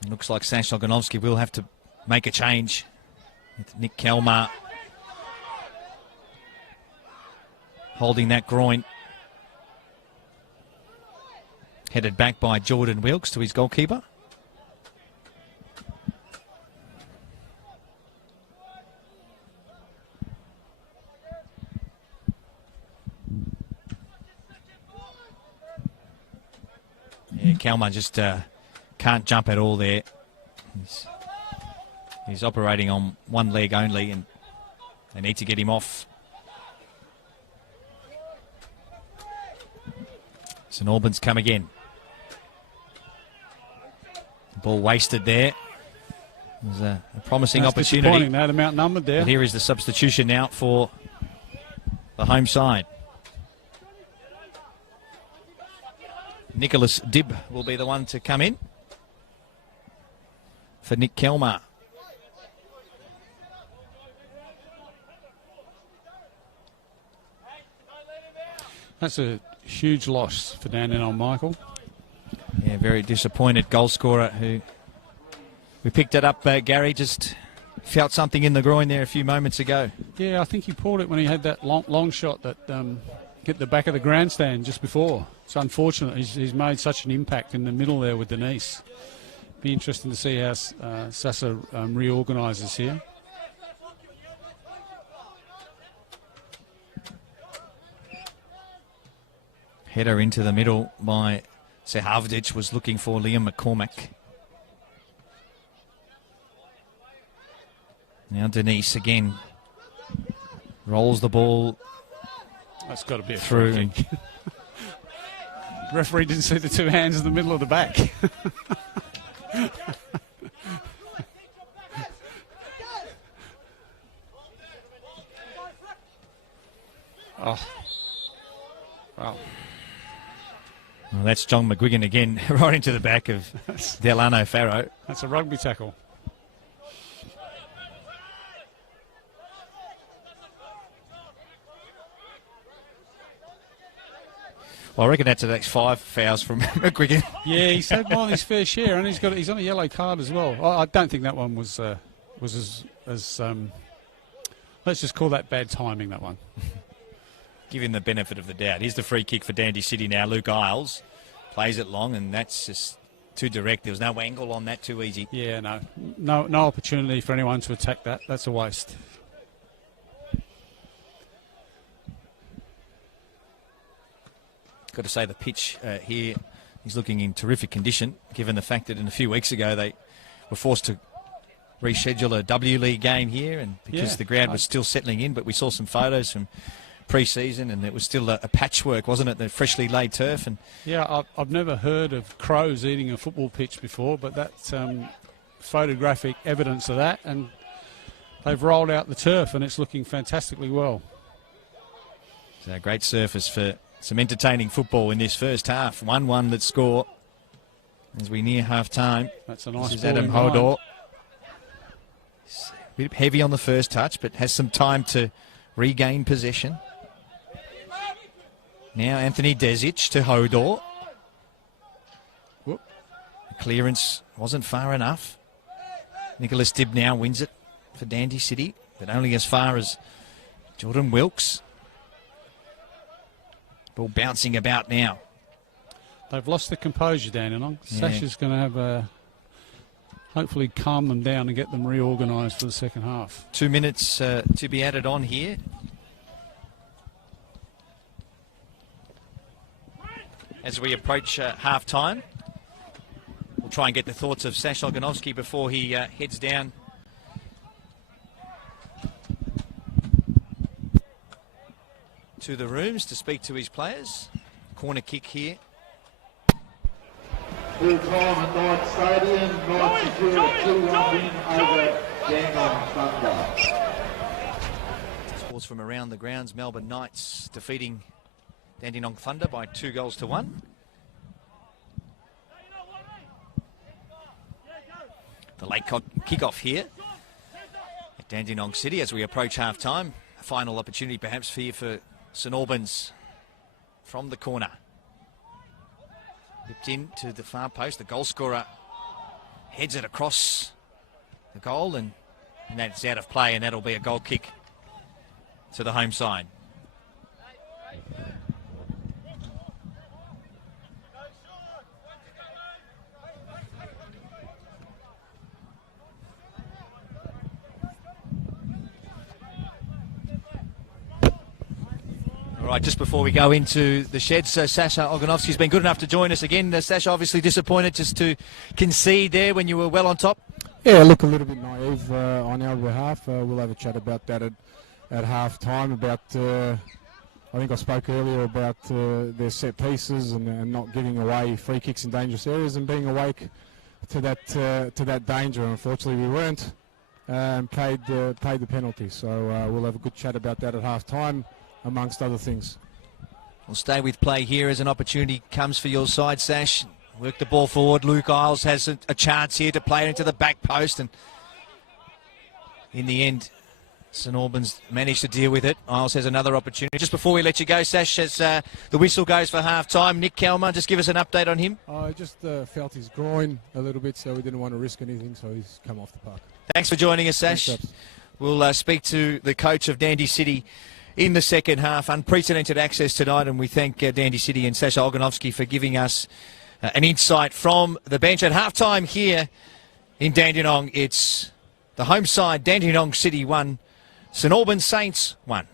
It looks like Sash Loganovsky will have to make a change with Nick Kalmar holding that groin. Headed back by Jordan Wilkes to his goalkeeper. Yeah, Kalmar just can't jump at all there. He's operating on one leg only, and they need to get him off. St Albans come again. Ball wasted there. It was a promising opportunity. Disappointing, they're outnumbered there. But here is the substitution now for the home side. Nicholas Dibb will be the one to come in for Nick Kalmar. That's a huge loss for Dandenong, Michael. Yeah, very disappointed goal scorer who we picked it up, Gary, just felt something in the groin there a few moments ago. Yeah, I think he pulled it when he had that long shot that hit the back of the grandstand just before. It's unfortunate he's made such an impact in the middle there with Denise. Be interesting to see how Sasa reorganises here. Header into the middle by Sehavdic, was looking for Liam McCormack. Now Denise again rolls the ball. That's got to be a through. free kick. Referee didn't see the two hands in the middle of the back. Oh. Wow. Well, that's John McGuigan again, right into the back of Delano Farrow. That's a rugby tackle. Well, I reckon that's the next 5 fouls from McGuigan. Yeah, he's had more than his fair share, and he's on a yellow card as well. I don't think that one was as let's just call that bad timing, that one. Give him the benefit of the doubt. Here's the free kick for Dandy City now. Luke Isles plays it long, and that's just too direct. There was no angle on that, too easy. Yeah, no opportunity for anyone to attack that. That's a waste. Got to say the pitch here is looking in terrific condition, given the fact that a few weeks ago they were forced to reschedule a W League game here, and because the ground was still settling in. But we saw some photos from pre-season, and it was still a patchwork, wasn't it? The freshly laid turf. And yeah, I've never heard of crows eating a football pitch before, but that's photographic evidence of that, and they've rolled out the turf, and it's looking fantastically well. It's a great surface for some entertaining football in this first half. 1-1 that score as we near half-time. That's a nice This is ball Adam in behind. Hodor. A bit heavy on the first touch, but has some time to regain possession. Now Anthony Desic to Hodor. Whoop. The clearance wasn't far enough. Nicholas Dibb now wins it for Dandy City, but only as far as Jordan Wilkes. Ball bouncing about now. They've lost the composure, Dandenong. Sasha's going to have hopefully calm them down and get them reorganised for the second half. 2 minutes to be added on here. As we approach half-time, we'll try and get the thoughts of Sash Olganovsky before he heads down to the rooms to speak to his players. Corner kick here. Full time at Knight Stadium, Knight secured a 2-1 win over Dandenong Thunder. Scores from around the grounds. Melbourne Knights defeating Dandenong Thunder by 2-1. The late kick-off here at Dandenong City as we approach half-time. A final opportunity perhaps here for St Albans from the corner. Whipped in to the far post. The goal scorer heads it across the goal, and that's out of play, and that'll be a goal kick to the home side. All right, just before we go into the sheds, Sasha Olganovsky's been good enough to join us again. Sasha, obviously disappointed just to concede there when you were well on top. Yeah, look a little bit naive on our behalf. We'll have a chat about that at half time. About I think I spoke earlier about their set pieces and not giving away free kicks in dangerous areas and being awake to that danger. Unfortunately, we weren't and paid the penalty. So we'll have a good chat about that at half time, amongst other things. We'll stay with play here as an opportunity comes for your side, Sash. Work the ball forward. Luke Isles has a chance here to play it into the back post, and in the end, St Albans managed to deal with it. Isles has another opportunity. Just before we let you go, Sash, as the whistle goes for half-time, Nick Kalmar, just give us an update on him. I just felt his groin a little bit, so we didn't want to risk anything, so he's come off the park. Thanks for joining us, Sash. Thanks, We'll speak to the coach of Dandy City in the second half. Unprecedented access tonight, and we thank Dandy City and Sasha Olganovsky for giving us an insight from the bench. At half-time here in Dandenong, it's the home side, Dandenong City 1, St Albans Saints 1.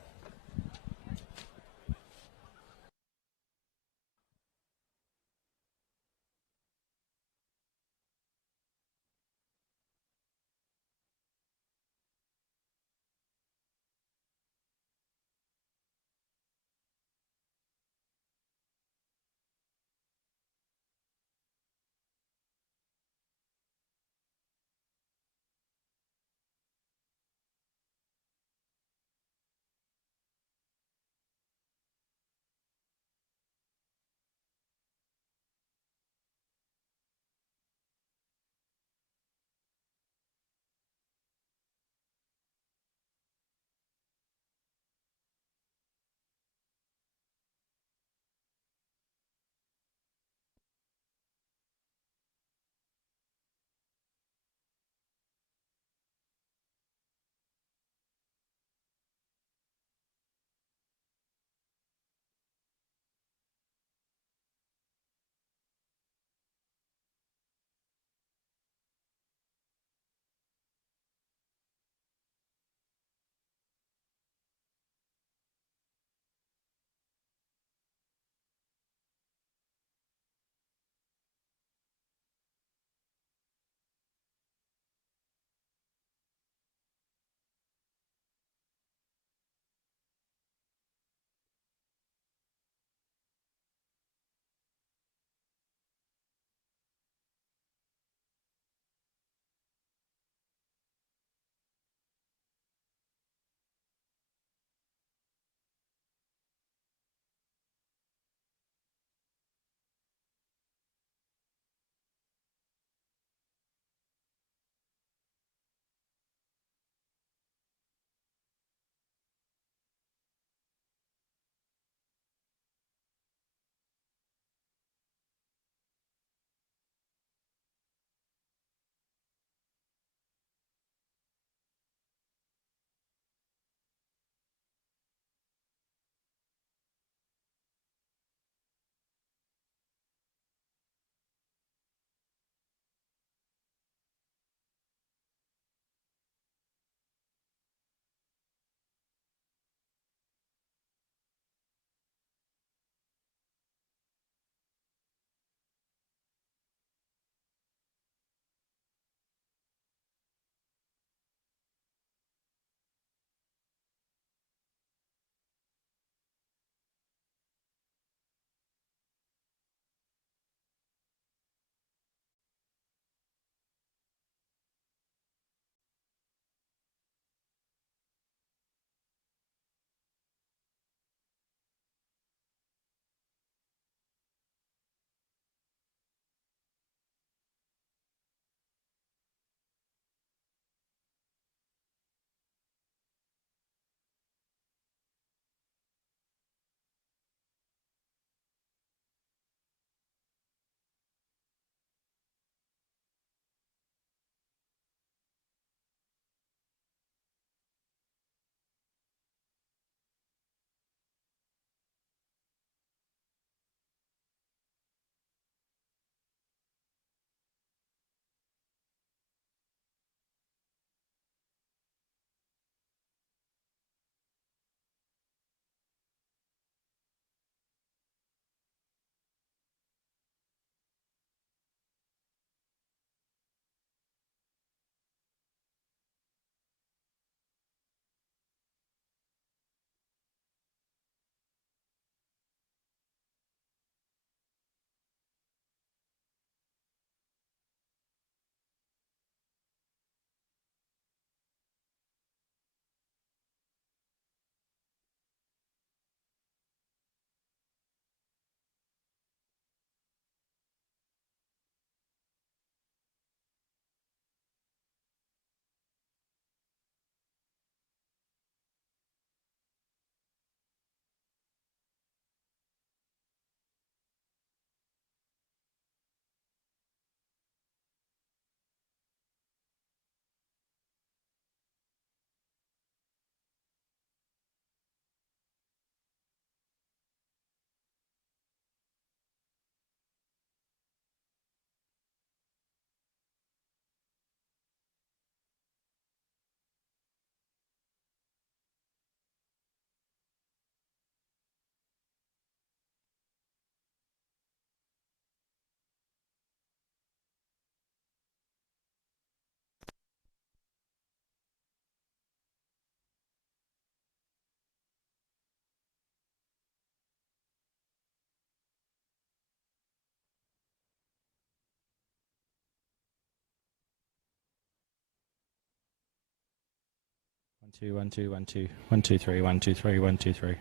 2, 1, 2, 1, 2, 1, 2, 3, 1, 2, 3, 1, 2, 3.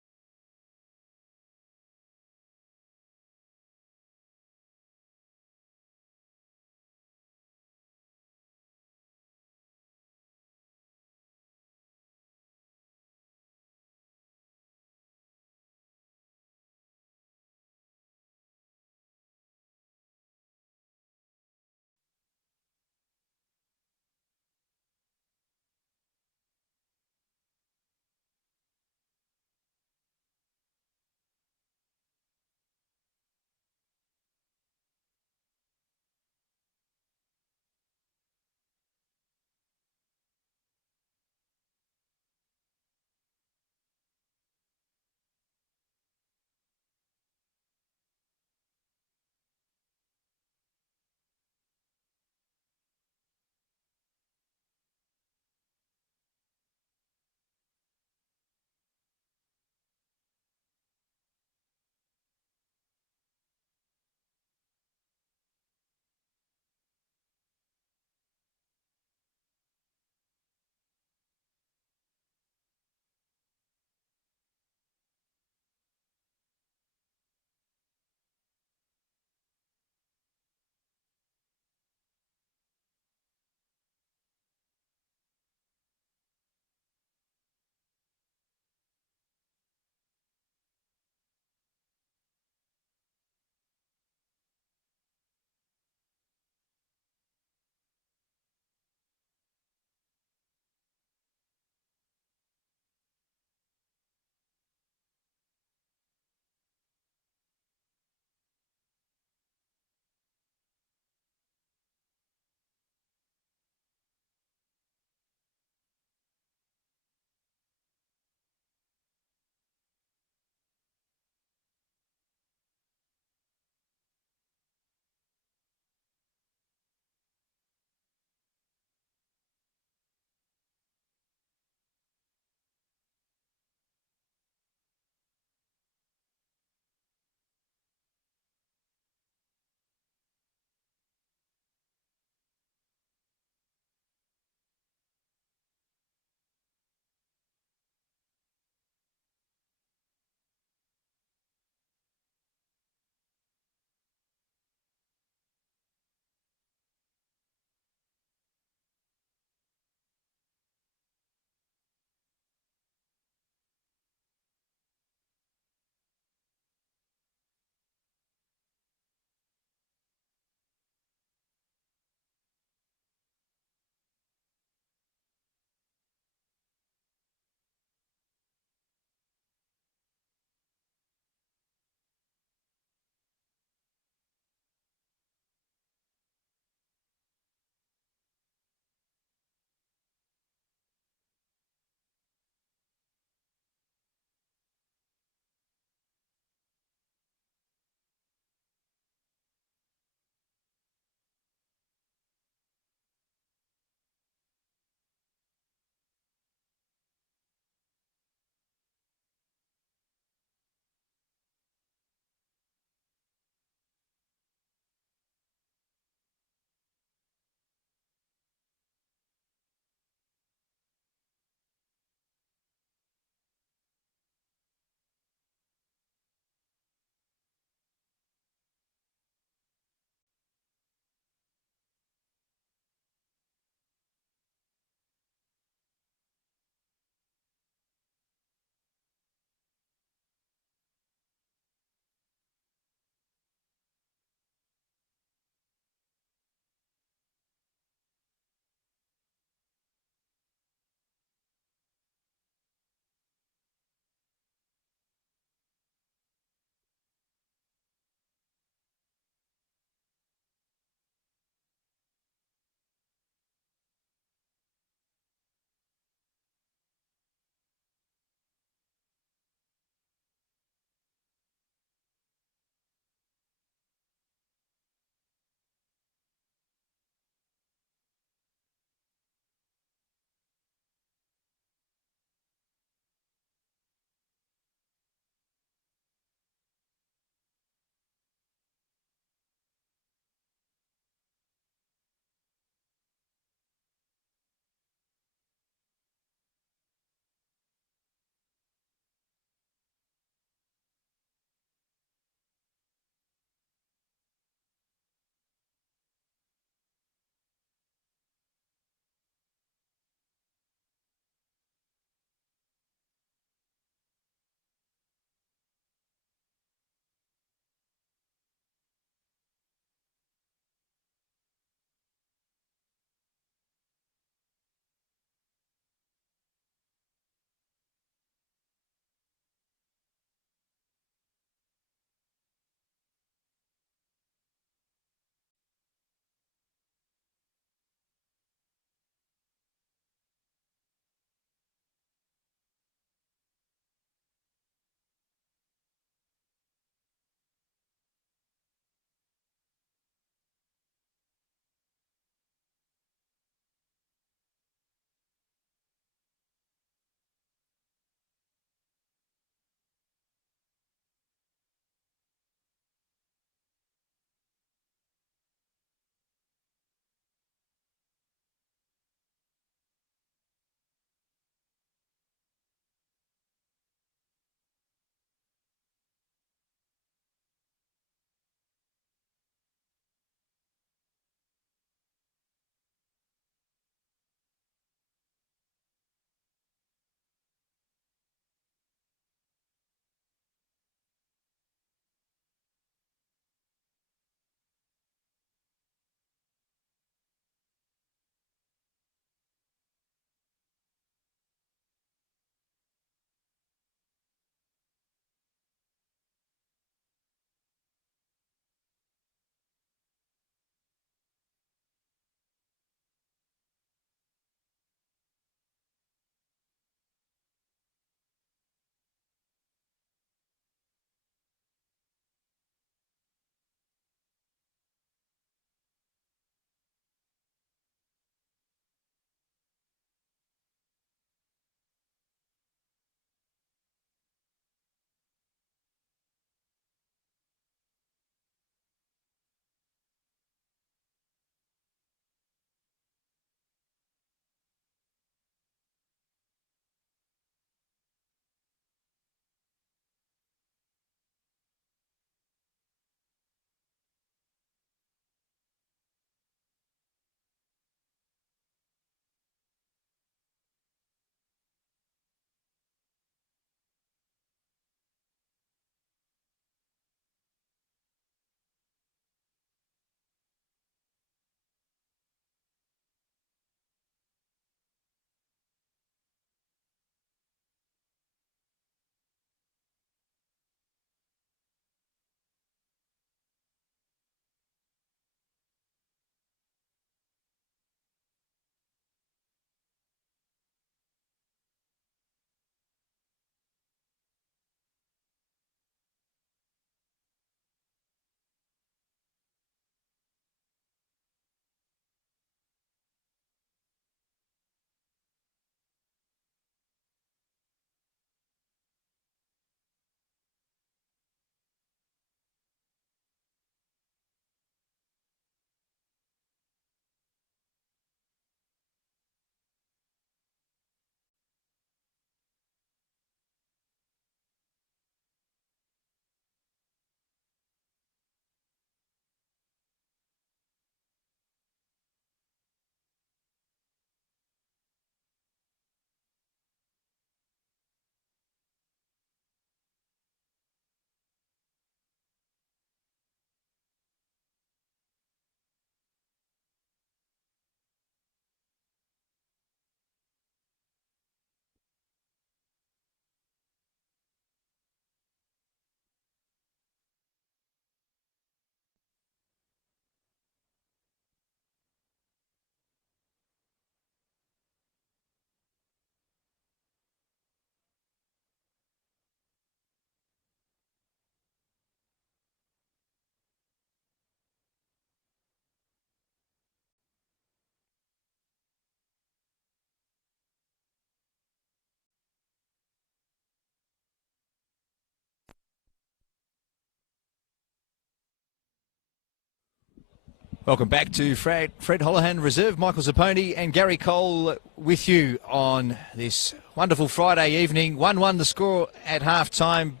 Welcome back to Fred Holohan Reserve. Michael Zapponi and Gary Cole with you on this wonderful Friday evening. 1-1 the score at half-time.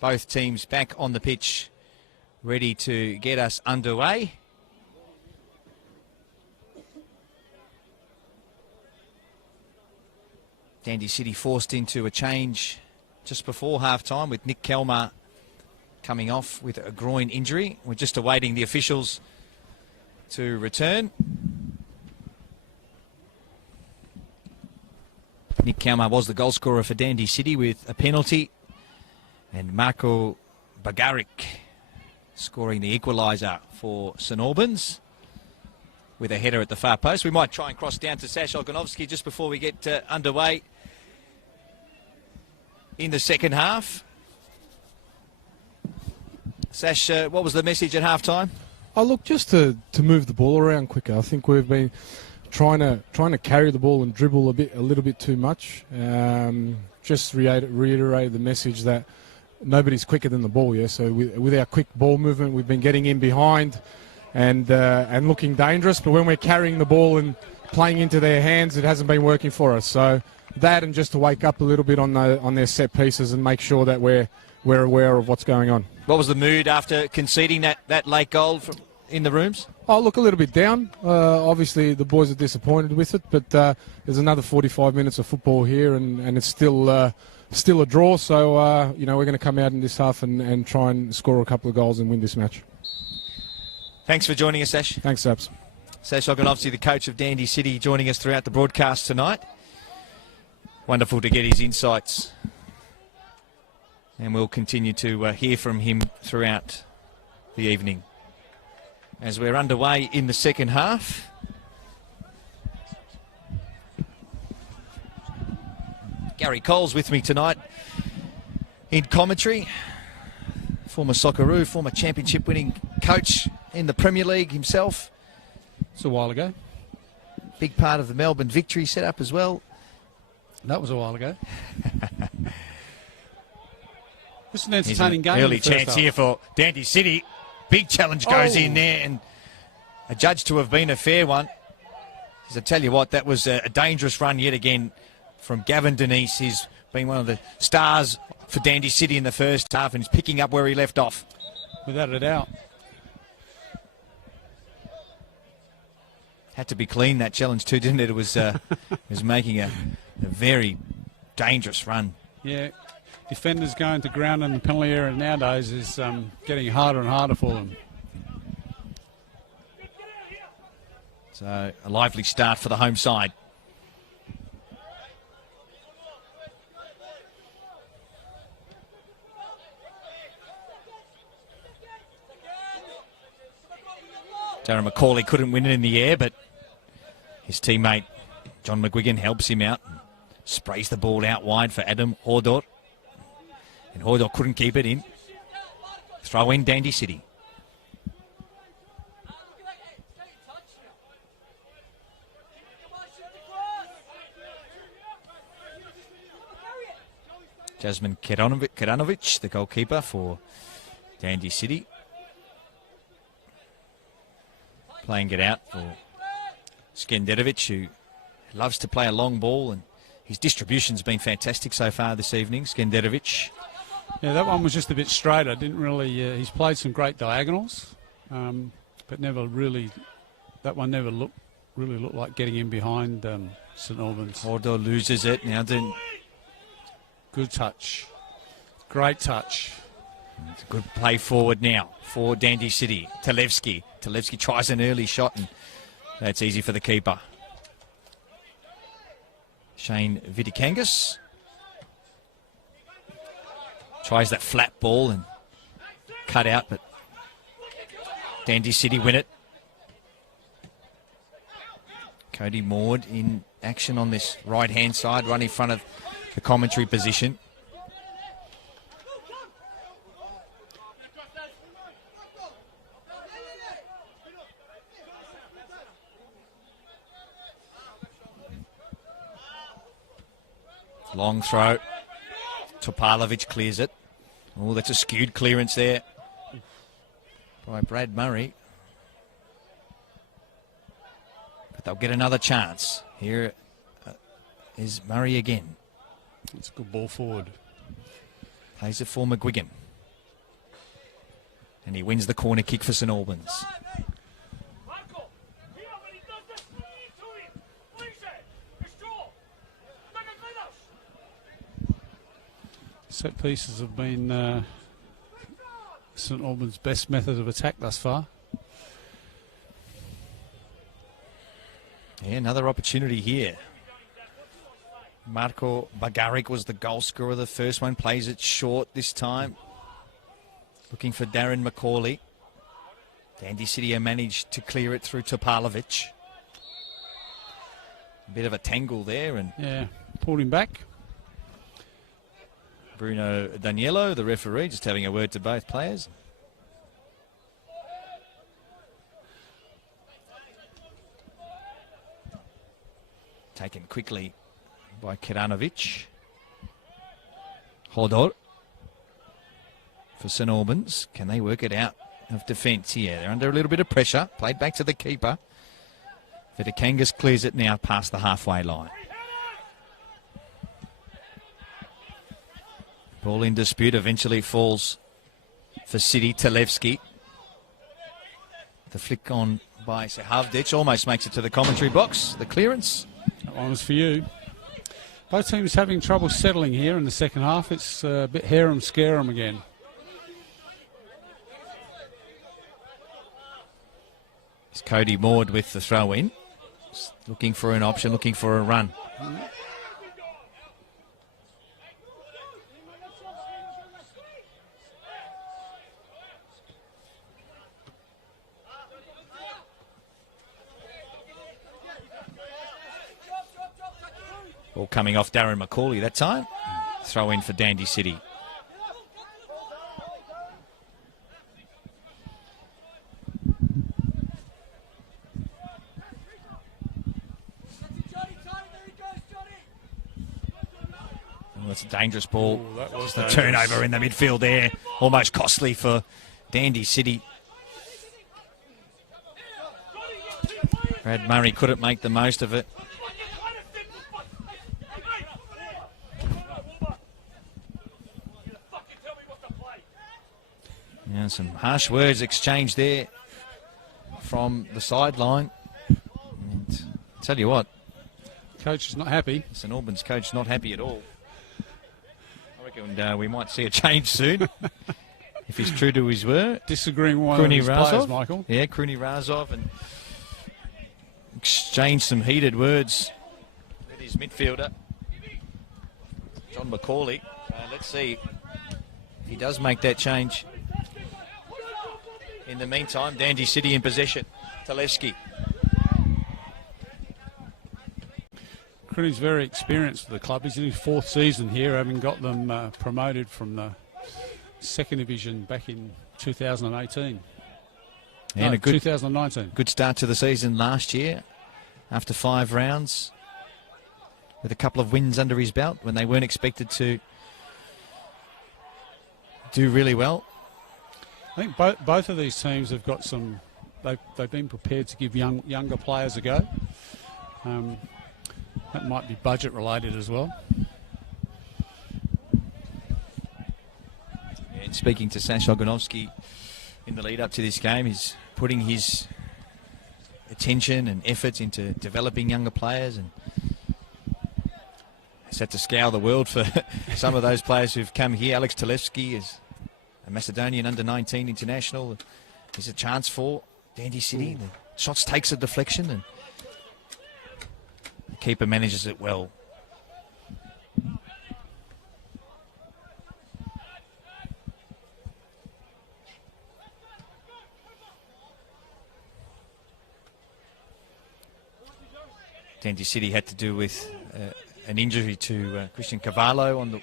Both teams back on the pitch, ready to get us underway. Dandy City forced into a change just before half-time with Nick Kelmer coming off with a groin injury. We're just awaiting the officials to return. Nick Kelmer was the goal scorer for Dandy City with a penalty, and Marco Bagaric scoring the equaliser for St Albans with a header at the far post. We might try and cross down to Sash Olganovsky just before we get underway in the second half. Sash, what was the message at half-time? Oh, look, just to move the ball around quicker. I think we've been trying to carry the ball and dribble a little bit too much. Just reiterate the message that nobody's quicker than the ball. Yeah, so with our quick ball movement, we've been getting in behind and looking dangerous. But when we're carrying the ball and playing into their hands, it hasn't been working for us. So that, and just to wake up a little bit on their set pieces and make sure that we're aware of what's going on. What was the mood after conceding that late goal in the rooms? Oh, look, a little bit down. Obviously, the boys are disappointed with it, but there's another 45 minutes of football here, and it's still a draw. So, we're going to come out in this half and try and score a couple of goals and win this match. Thanks for joining us, Sash. Thanks, Saps. Sash obviously the coach of Dandy City, joining us throughout the broadcast tonight. Wonderful to get his insights. And we'll continue to hear from him throughout the evening as we're underway in the second half. Gary Cole's with me tonight in commentary. Former Socceroo, former championship winning coach in the Premier League himself. It's a while ago. Big part of the Melbourne victory setup as well. That was a while ago. It's an entertaining game. Early chance here for Dandy City. Big challenge goes in there, and adjudged to have been a fair one. Because I tell you what, that was a dangerous run yet again from Gavin Denise. He's been one of the stars for Dandy City in the first half, and he's picking up where he left off. Without a doubt. Had to be clean, that challenge too, didn't it? It was making a very dangerous run. Yeah. Defenders going to ground in the penalty area nowadays is getting harder and harder for them. So a lively start for the home side. Darren McCauley couldn't win it in the air, but his teammate John McGuigan helps him out and sprays the ball out wide for Adam Hordor. And Hordor couldn't keep it in. Throw in Dandy City. Jasmine Keranovic, the goalkeeper for Dandy City. Playing it out for Skenderovic, who loves to play a long ball, and his distribution's been fantastic so far this evening, Skenderovic. Yeah, that one was just a bit straighter. Didn't really. He's played some great diagonals, but never really. That one never looked like getting in behind St Albans. Hordor loses it now. Good touch, great touch. It's a good play forward now for Dandy City. Talevski tries an early shot, and that's easy for the keeper. Shane Vidikangas tries that flat ball and cut out, but Dandy City win it. Cody Maud in action on this right-hand side, right in front of the commentary position. Long throw. Topalovic clears it. Oh, that's a skewed clearance there by Brad Murray. they'll get another chance. Here is Murray again. It's a good ball forward. Plays it for McGuigan. And he wins the corner kick for St Albans. Set pieces have been St Albans' best method of attack thus far. Yeah, another opportunity here. Marco Bagaric was the goal scorer. The first one plays it short this time. Looking for Darren McCauley. Dandy City managed to clear it through Topalovic. A bit of a tangle there, and yeah, pulled him back. Bruno Daniello, the referee, just having a word to both players. Taken quickly by Kiranovic. Hodor for St Albans. Can they work it out of defence here? They're under a little bit of pressure. Played back to the keeper. Vidakangas clears it now past the halfway line. Ball in dispute, eventually falls for City. Talevski. The flick on by Sehavdic almost makes it to the commentary box. The clearance. That one was for you. Both teams having trouble settling here in the second half. It's a bit harem-scarum again. It's Cody Maud with the throw-in. Looking for an option, looking for a run. Ball coming off Darren McCauley that time. Throw in for Dandy City. Oh, that's a dangerous ball. Ooh, that was just a dangerous. turnover in the midfield there. Almost costly for Dandy City. Brad Murray couldn't make the most of it. Yeah, some harsh words exchanged there from the sideline. And tell you what, Coach is not happy. St Albans coach not happy at all. I reckon we might see a change soon if he's true to his word. Disagreeing with one of his players, Michael. Yeah, Kruni Razov, and exchanged some heated words with his midfielder, John McCauley. Let's see if he does make that change. In the meantime, Dandy City in possession. Talevski. Crooney's very experienced for the club. He's in his fourth season here, having got them promoted from the second division back in 2018. And no, a good 2019. Good start to the season last year after 5 rounds with a couple of wins under his belt when they weren't expected to do really well. I think both of these teams have got some. They've been prepared to give younger players a go. That might be budget related as well. And speaking to Sash Oganovsky in the lead up to this game, he's putting his attention and efforts into developing younger players, and has had to scour the world for some of those players who've come here. Alex Talevski is a Macedonian under-19 international. There's a chance for Dandy City. The shots takes a deflection, and the keeper manages it well. Dandy City had to do with an injury to Christian Cavallo on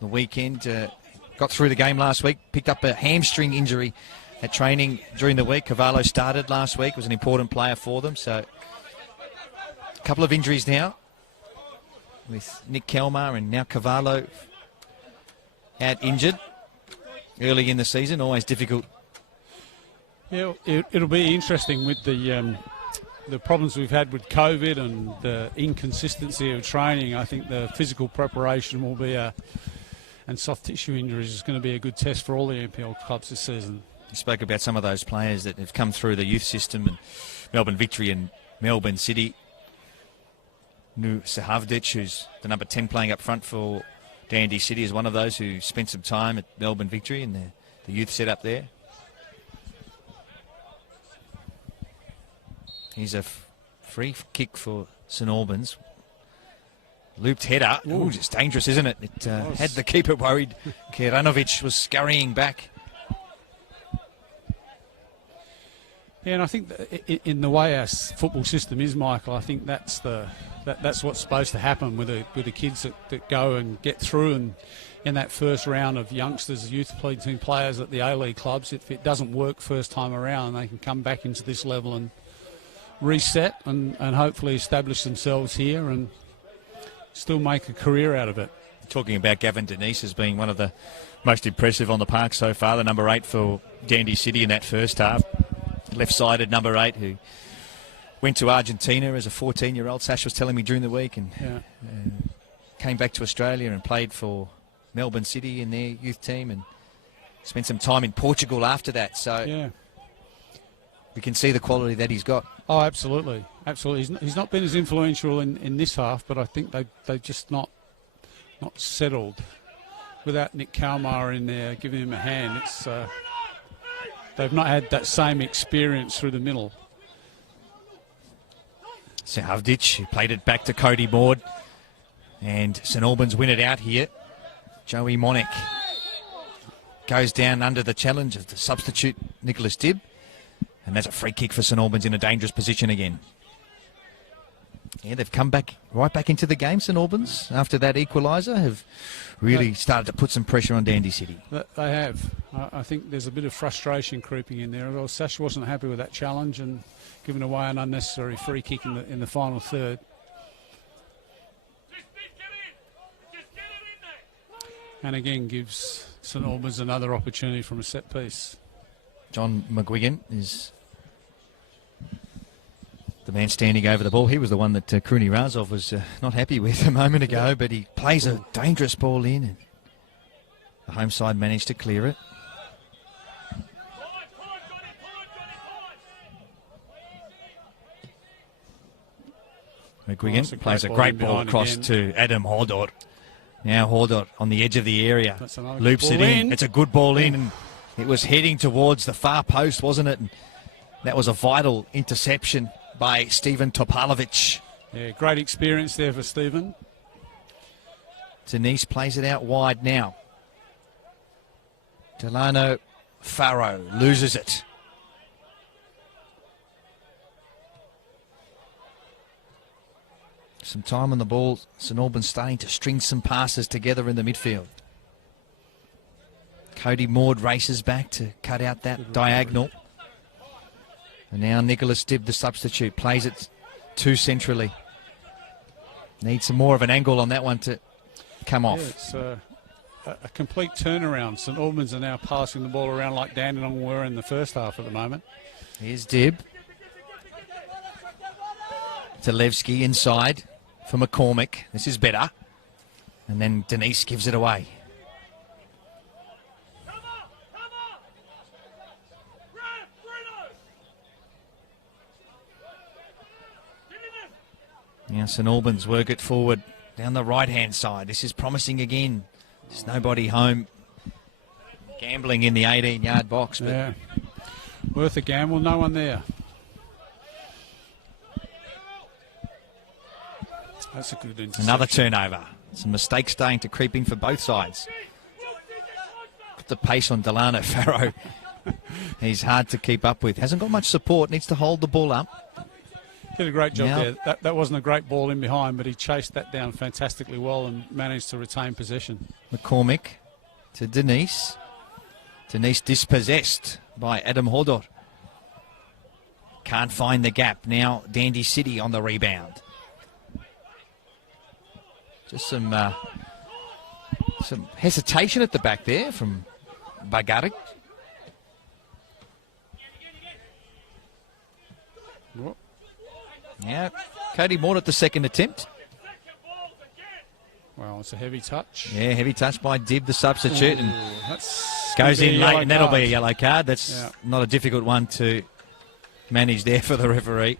the weekend. Got through the game last week, picked up a hamstring injury at training during the week. Cavallo started last week, was an important player for them. So a couple of injuries now with Nick Kelmar and now Cavallo out injured early in the season. Always difficult. Yeah, it'll be interesting with the the problems we've had with COVID and the inconsistency of training, I think the physical preparation will be and soft tissue injuries is going to be a good test for all the NPL clubs this season. You spoke about some of those players that have come through the youth system, and Melbourne Victory and Melbourne City. Nu Sahavdic, who's the number 10 playing up front for Dandy City, is one of those who spent some time at Melbourne Victory and the youth set up there. Here's a free kick for St Albans. Looped header. Ooh, just dangerous, isn't it? It had the keeper worried. Keranovic was scurrying back. Yeah, and I think that in the way our football system is, Michael, I think that's what's supposed to happen with the kids that go and get through and in that first round of youngsters, youth team players at the A-League clubs. If it doesn't work first time around, they can come back into this level and reset and hopefully establish themselves here and still make a career out of it. Talking about Gavin Denise as being one of the most impressive on the park so far, the number 8 for Dandy City in that first half. Left-sided number 8 who went to Argentina as a 14-year-old. Sash was telling me during the week, and came back to Australia and played for Melbourne City in their youth team and spent some time in Portugal after that. So yeah, we can see the quality that he's got. Oh, absolutely. Absolutely. He's not been as influential in this half, but I think they've just not settled. Without Nick Kalmar in there giving him a hand, it's they've not had that same experience through the middle. Sahavdic, who played it back to Cody Maud. And St Albans win it out here. Joey Monek goes down under the challenge of the substitute Nicholas Dibb. And that's a free kick for St Albans in a dangerous position again. Yeah, they've come back right back into the game, St Albans, after that equaliser, have really started to put some pressure on Dandy City. They have. I think there's a bit of frustration creeping in there. Well, Sash wasn't happy with that challenge and giving away an unnecessary free kick in the final third. And again gives St Albans another opportunity from a set piece. John McGuigan is the man standing over the ball. He was the one that Kruni Razov was not happy with a moment ago, but he plays a dangerous ball in, and the home side managed to clear it. McGuigan plays a great ball across to Adam Hordor. Now Hordor on the edge of the area, loops it in. It's a good ball in, and it was heading towards the far post, wasn't it? And that was a vital interception by Stephen Topalovic. Yeah, great experience there for Stephen. Denise plays it out wide now. Delano Farrow loses it. Some time on the ball. St Albans starting to string some passes together in the midfield. Cody Maud races back to cut out that diagonal. And now Nicholas Dibb, the substitute, plays it too centrally. Needs some more of an angle on that one to come off. Yeah, it's a complete turnaround. St Albans are now passing the ball around like Dandenong were in the first half at the moment. Here's Dibb. Zalewski inside for McCormick. This is better. And then Denise gives it away. Now St Albans work it forward down the right-hand side. This is promising again. There's nobody home. Gambling in the 18-yard box. But yeah, worth a gamble. No one there. That's a good interception. Another turnover. Some mistakes starting to creep in for both sides. Put the pace on Delano Farrow. He's hard to keep up with. Hasn't got much support. Needs to hold the ball up. Did a great job there. That wasn't a great ball in behind, but he chased that down fantastically well and managed to retain possession. McCormick to Denise. Denise dispossessed by Adam Hordor. Can't find the gap. Now Dandy City on the rebound. Just some hesitation at the back there from Bagarik. Now, Cody Maud at the second attempt. Well, it's a heavy touch. Yeah, heavy touch by Dibb, the substitute, and That's goes in late, and that'll be a yellow yellow card. That's not a difficult one to manage there for the referee.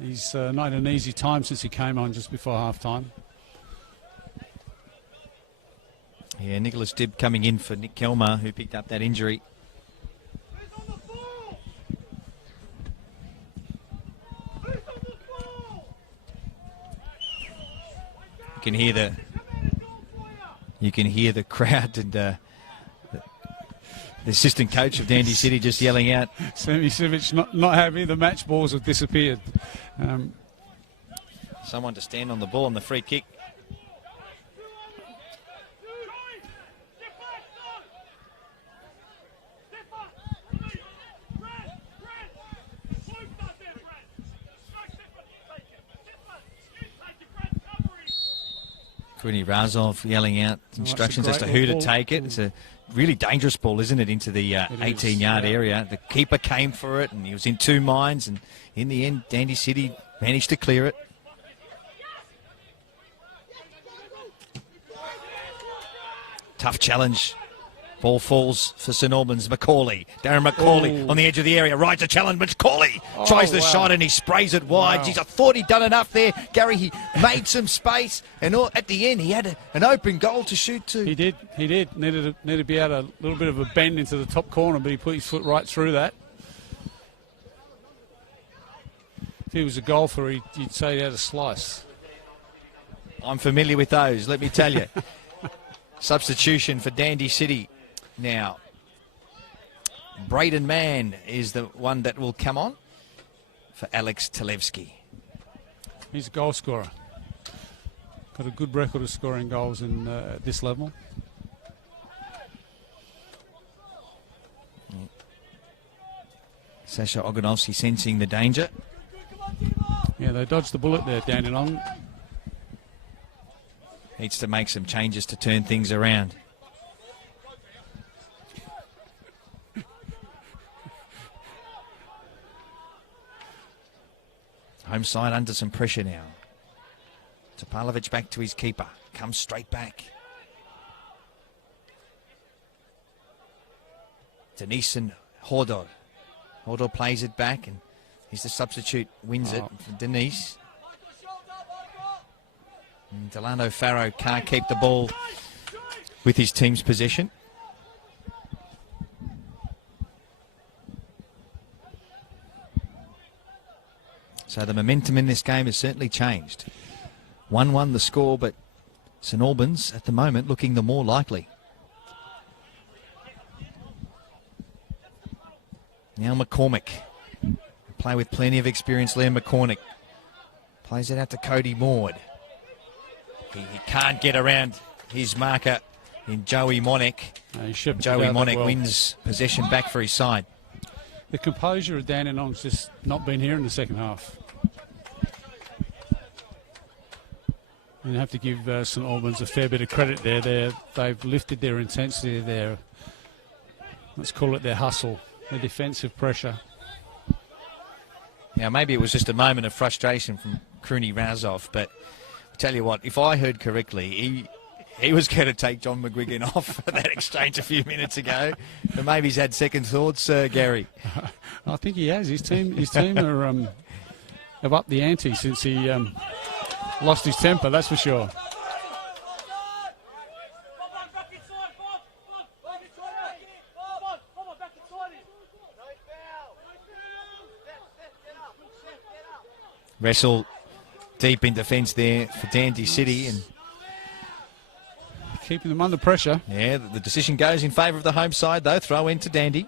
He's not had an easy time since he came on just before half-time. Yeah, Nicholas Dibb coming in for Nick Kelmer, who picked up that injury. You can hear the crowd and the assistant coach of Dandy City just yelling out. Semi Sivic not happy. The match balls have disappeared. Someone to stand on the ball on the free kick. Kruni Razov yelling out instructions as to who to take it. It's a really dangerous ball, isn't it, into the 18-yard area. The keeper came for it, and he was in two minds, and in the end, Dandy City managed to clear it. Tough challenge. Ball falls for St Albans. Macaulay. Darren Macaulay on the edge of the area. Right to challenge. Macaulay tries the shot and he sprays it wide. Geez, I thought he'd done enough there. Gary, he made some space. And at the end, he had an open goal to shoot to. He did. Needed to be able a little bit of a bend into the top corner, but he put his foot right through that. If he was a golfer, you'd say he had a slice. I'm familiar with those, let me tell you. Substitution for Dandy City. Now, Braden Mann is the one that will come on for Alex Talevsky. He's a goal scorer. Got a good record of scoring goals at this level. Sasha Oganovsky sensing the danger. Yeah, they dodged the bullet there, Dandenong. Needs to make some changes to turn things around. Home side under some pressure now. Topalovic back to his keeper. Comes straight back. Denison Hodor. Hodor plays it back and he's the substitute. Wins it for Denise. And Delano Farrow can't keep the ball with his team's possession. So the momentum in this game has certainly changed. 1-1 the score, but St Albans at the moment looking the more likely. Now McCormick. Play with plenty of experience, Liam McCormick. Plays it out to Cody Maud. He can't get around his marker in Joey Monek. Joey Monek wins possession back for his side. The composure of Dandenong's just not been here in the second half. And you have to give St Albans a fair bit of credit there. They've lifted their intensity there. Let's call it their hustle, their defensive pressure. Now, maybe it was just a moment of frustration from Kruni Razov, but I tell you what, if I heard correctly, he was going to take John McGuigan off for that exchange a few minutes ago. But maybe he's had second thoughts, Gary. I think he has. His team are have upped the ante since he lost his temper, that's for sure. Wrestle deep in defence there for Dandy City and keeping them under pressure. Yeah, the decision goes in favour of the home side though. Throw into Dandy.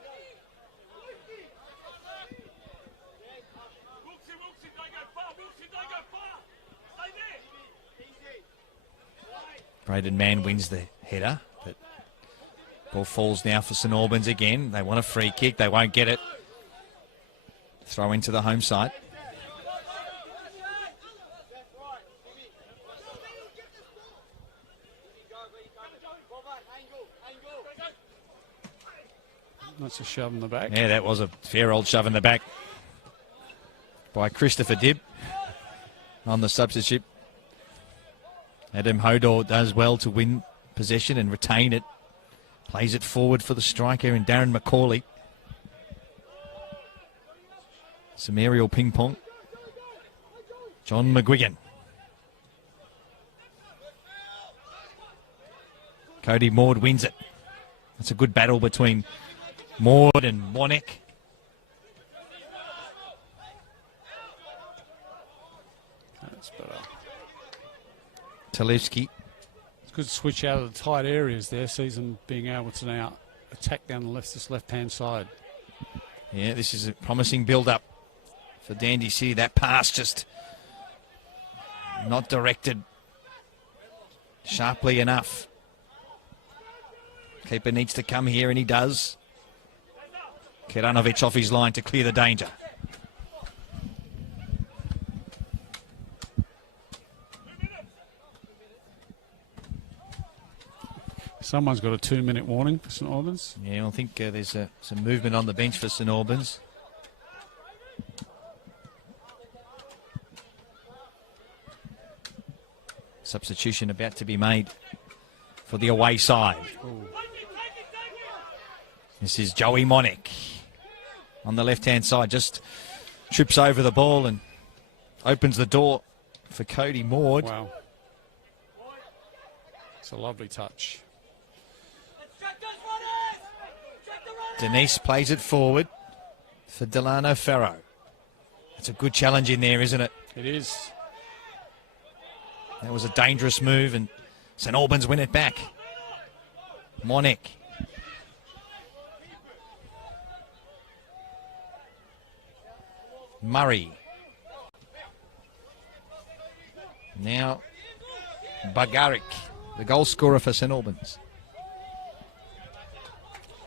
Braden Mann wins the header, but ball falls now for St Albans again. They want a free kick. They won't get it. Throw into the home side. That's a shove in the back. Yeah, that was a fair old shove in the back by Christopher Dibb. on the substitute. Adam Hodor does well to win possession and retain it. Plays it forward for the striker in Darren McCauley. Some aerial ping pong. John McGuigan. Cody Maud wins it. That's a good battle between Maud and Wanek. That's better. Talevski. It's good switch out of the tight areas there. Sees them being able to now attack down the left-hand side. Yeah, this is a promising build-up for Dandy City. That pass just not directed sharply enough. Keeper needs to come here, and he does. Keranovic off his line to clear the danger. Someone's got a 2-minute warning for St Albans. Yeah, I think there's some movement on the bench for St Albans. Substitution about to be made for the away side. Ooh. This is Joey Monek on the left-hand side. Just trips over the ball and opens the door for Cody Maud. Wow. It's a lovely touch. Denise plays it forward for Delano Ferro. That's a good challenge in there, isn't it? It is. That was a dangerous move, and St Albans win it back. Monek. Murray. Now Bagaric, the goal scorer for St Albans.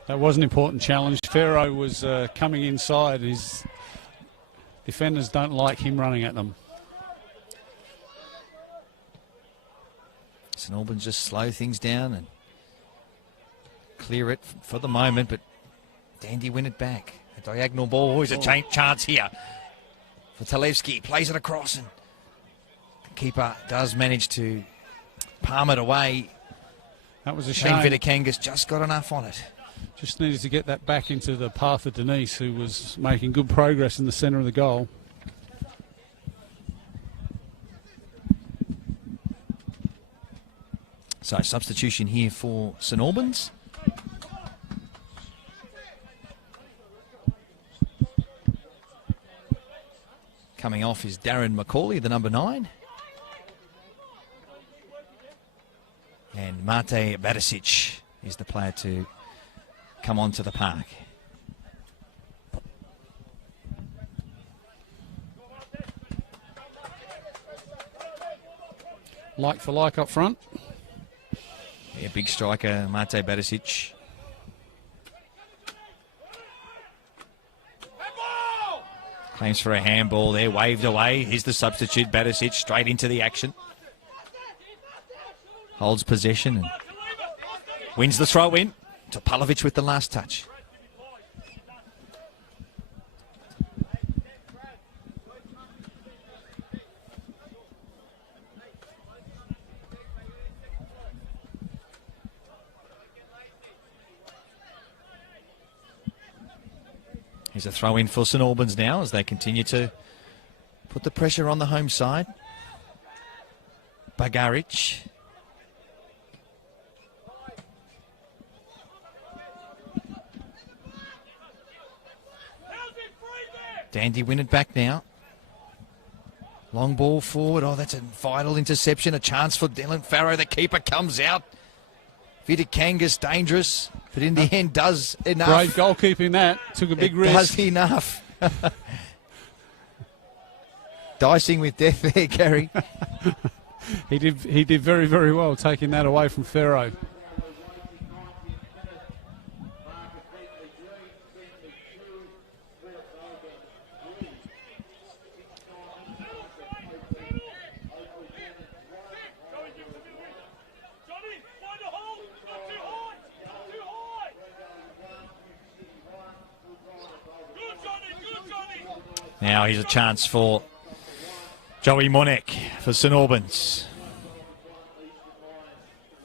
That was an important challenge. Ferro was coming inside. His defenders don't like him running at them. St Albans just slow things down and clear it for the moment, but Dandy win it back. A diagonal ball, always a chance here for Talevski. Plays it across, and the keeper does manage to palm it away. That was a Shane shame. Vitakangas just got enough on it. Just needed to get that back into the path of Denise, who was making good progress in the centre of the goal. So substitution here for St Albans. Coming off is Darren McCauley, the number 9. And Mate Barisic is the player to come onto the park. Like for like up front. Yeah, big striker, Mate Barisic. Claims for a handball there, waved away. Here's the substitute, Barisic, straight into the action. Holds possession and wins the throw-in. Topalovic with the last touch. Here's a throw-in for St Albans now as they continue to put the pressure on the home side. Bagaric. Dandy win it back now. Long ball forward. Oh, that's a vital interception. A chance for Dylan Farrow. The keeper comes out. Vitakangas dangerous, but in the end does enough. Brave goalkeeping that. Took a big risk. Does enough. Dicing with death there, Gary. He did very, very well taking that away from Ferro. Now here's a chance for Joey Monek for St Albans.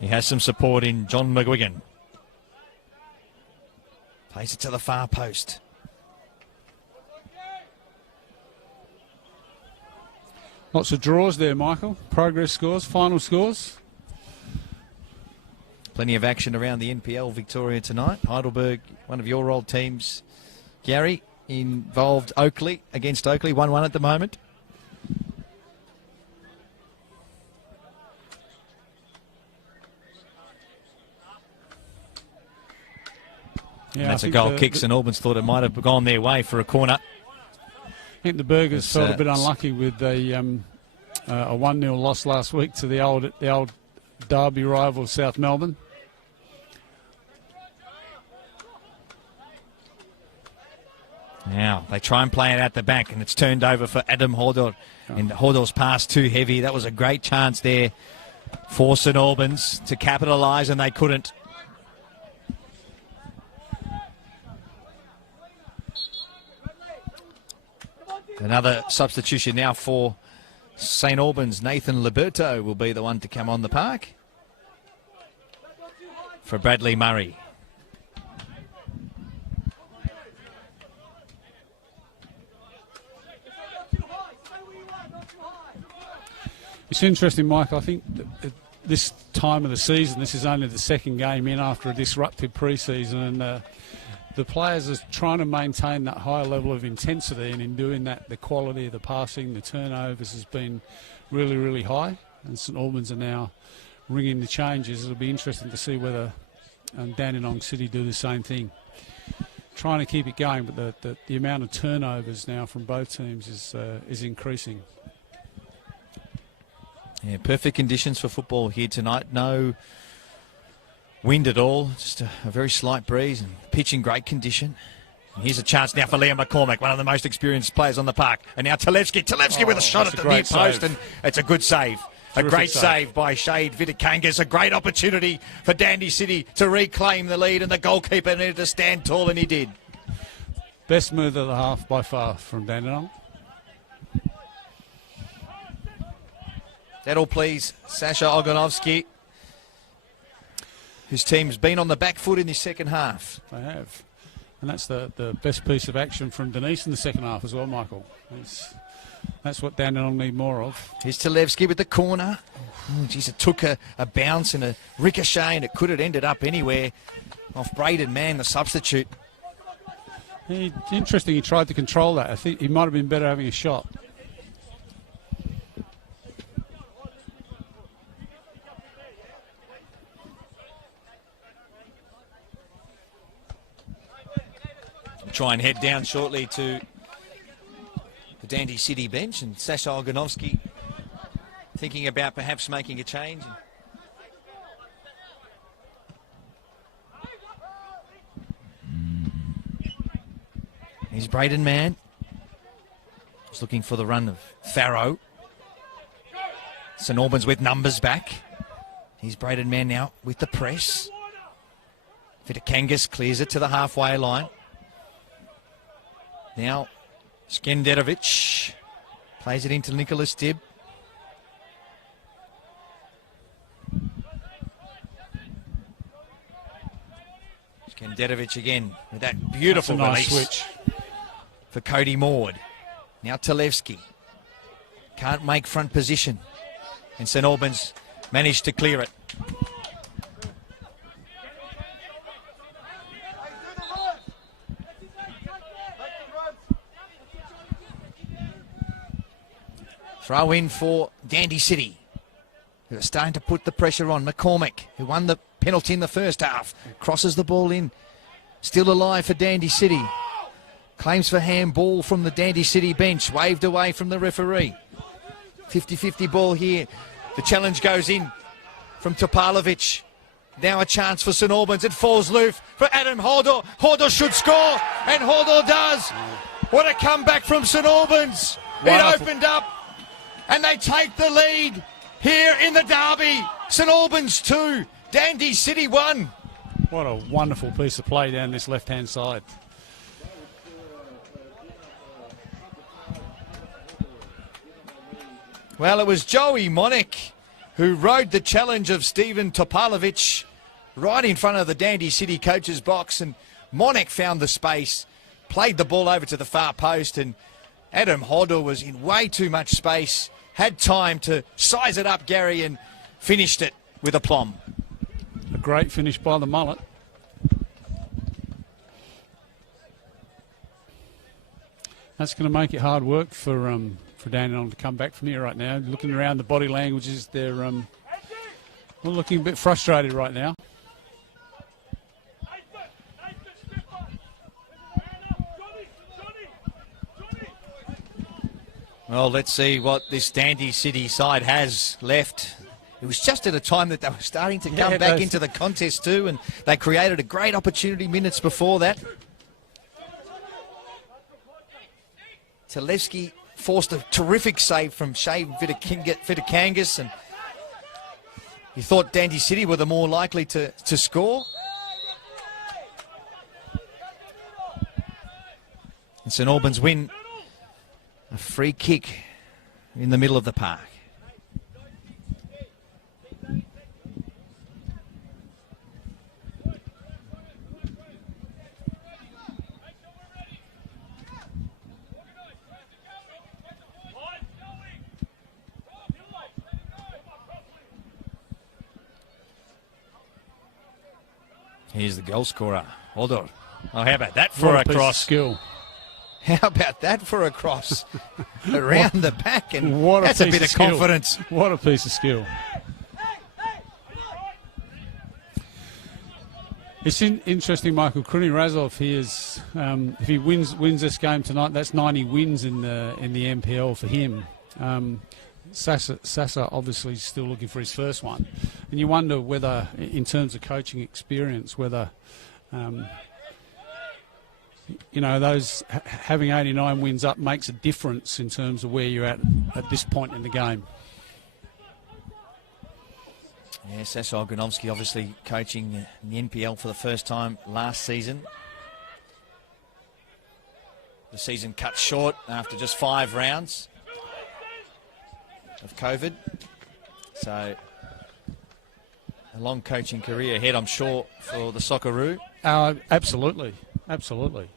He has some support in John McGuigan. Plays it to the far post. Lots of draws there, Michael. Progress scores, final scores. Plenty of action around the NPL Victoria tonight. Heidelberg, one of your old teams, Gary, involved Oakley against Oakley, 1-1 at the moment. Yeah, that's a goal kick. St Albans thought it might have gone their way for a corner. I think the Burgers felt a bit unlucky with a 1-0 loss last week to the old derby rival South Melbourne. Now they try and play it out the back, and it's turned over for Adam Hodor. And Hodor's pass too heavy. That was a great chance there for St Albans to capitalise, and they couldn't. Another substitution now for St Albans. Nathan Liberto will be the one to come on the park for Bradley Murray. It's interesting, Mike. I think that this time of the season, this is only the second game in after a disruptive pre-season, and the players are trying to maintain that high level of intensity, and in doing that, the quality of the passing, the turnovers has been really, really high. And St Albans are now ringing the changes. It'll be interesting to see whether Dandenong City do the same thing. Trying to keep it going, but the amount of turnovers now from both teams is increasing. Yeah, perfect conditions for football here tonight. No wind at all, just a very slight breeze, and pitch in great condition. And here's a chance now for Liam McCormick, one of the most experienced players on the park. And now Talevski with a shot at the near post, and it's a good save. Terrific, a great save by Shade Vitakangas. A great opportunity for Dandy City to reclaim the lead, and the goalkeeper needed to stand tall, and he did. Best move of the half by far from Dandenong. That'll please Sasha Oganovsky, whose team's been on the back foot in this second half. They have. And that's the best piece of action from Denise in the second half as well, Michael. That's what Dandenong need more of. Here's Talevski with the corner. Oh, geez, it took a bounce and a ricochet, and it could have ended up anywhere off Braden Mann, the substitute. Interesting, he tried to control that. I think he might have been better having a shot. Try and head down shortly to the Dandy City bench, and Sasha Oganovsky thinking about perhaps making a change. Here's Braden Mann. He's looking for the run of Farrow. St Albans with numbers back. Here's Braden Mann now with the press. Vitakangas clears it to the halfway line. Now, Skenderovic plays it into Nicholas Dibb. Skenderovic again with that beautiful nice release switch for Cody Maud. Now Talevski can't make front position, and St Albans managed to clear it. Throw in for Dandy City, who are starting to put the pressure on. McCormick, who won the penalty in the first half, crosses the ball in. Still alive for Dandy City. Claims for handball from the Dandy City bench, waved away from the referee. 50-50 ball here. The challenge goes in from Topalovic. Now a chance for St Albans. It falls loose for Adam Hodor. Hodor should score, and Hodor does. What a comeback from St Albans. It opened up, and they take the lead here in the derby. St Albans 2, Dandy City 1. What a wonderful piece of play down this left-hand side. Well, it was Joey Monek who rode the challenge of Stephen Topalovic right in front of the Dandy City coach's box, and Monek found the space, played the ball over to the far post, and Adam Hodder was in way too much space, had time to size it up, Gary, and finished it with aplomb. A great finish by the mullet. That's going to make it hard work for Dandenong to come back from here right now. Looking around the body languages, they're looking a bit frustrated right now. Well, let's see what this Dandy City side has left. It was just at a time that they were starting to come back into the contest too, and they created a great opportunity minutes before that. Talevski forced a terrific save from Shea Vitakangas, and you thought Dandy City were the more likely to score. And St Albans win a free kick in the middle of the park. Here's the goal scorer, Hodor. Oh, how about that for a cross? Skill. How about that for a cross around the back? And what that's a bit of confidence. What a piece of skill. It's interesting, Michael. Kruni Razov, he is, if he wins this game tonight, that's 90 wins in the NPL for him. Sasa obviously still looking for his first one, and you wonder whether, in terms of coaching experience, whether those having 89 wins up makes a difference in terms of where you're at this point in the game. Yeah, Sasa Oganovsky obviously coaching in the NPL for the first time last season. The season cut short after just 5 rounds of COVID. So a long coaching career ahead, I'm sure, for the Socceroo. Absolutely. Absolutely.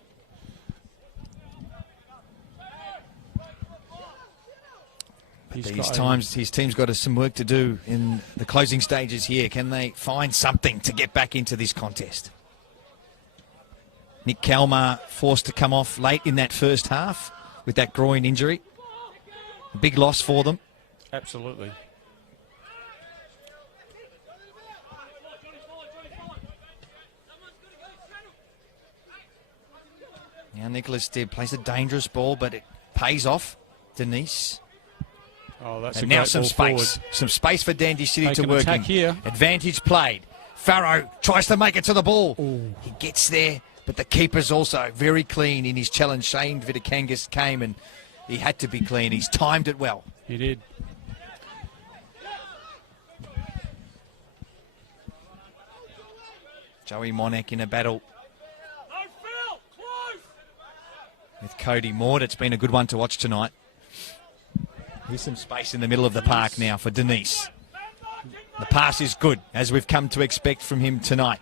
His team's got some work to do in the closing stages here. Can they find something to get back into this contest? Nick Kalmar forced to come off late in that first half with that groin injury. A big loss for them. Absolutely. Now Nicholas Dibb plays a dangerous ball, but it pays off. Denise. Oh, that's and a now great some ball space. Forward. Some space for Dandy City to Take an work attack in. here. Advantage played. Farrow tries to make it to the ball. Ooh. He gets there, but the keeper's also very clean in his challenge. Shane Vitakangas came and he had to be clean. He's timed it well. He did. Joey Monek in a battle with Cody Maud. It's been a good one to watch tonight. Here's some space in the middle of the park now for Denise. The pass is good, as we've come to expect from him tonight.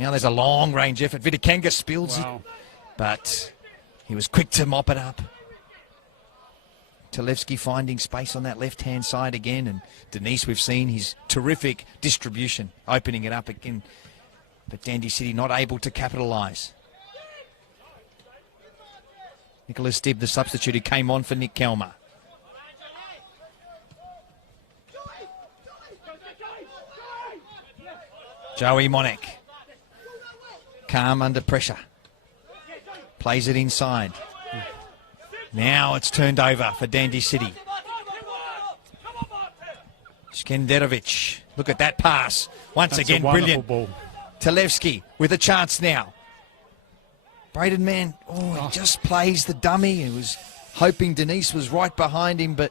Now there's a long-range effort. Vitakanga spills it, but he was quick to mop it up. Talevski finding space on that left-hand side again, and Denise, we've seen his terrific distribution, opening it up again, but Dandy City not able to capitalise. Nicholas Dibb, the substitute, who came on for Nick Kalmar. Joey Monek. Calm under pressure. Plays it inside. Now it's turned over for Dandy City. Skenderovic. Look at that pass. Once again, brilliant. Ball. Talevski with a chance now. Braden Mann, he just plays the dummy. He was hoping Denise was right behind him, but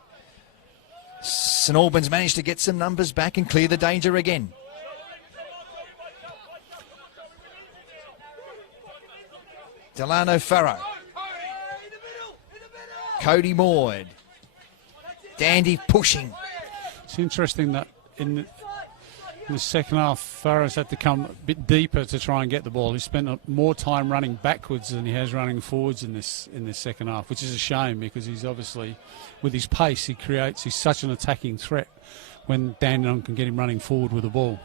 St Albans managed to get some numbers back and clear the danger again. Delano Farrow. Cody Maud. Dandy pushing. It's interesting that in the second half, Farris had to come a bit deeper to try and get the ball. He spent more time running backwards than he has running forwards in this second half, which is a shame because he's obviously, with his pace, he's such an attacking threat when Dandenong can get him running forward with the ball.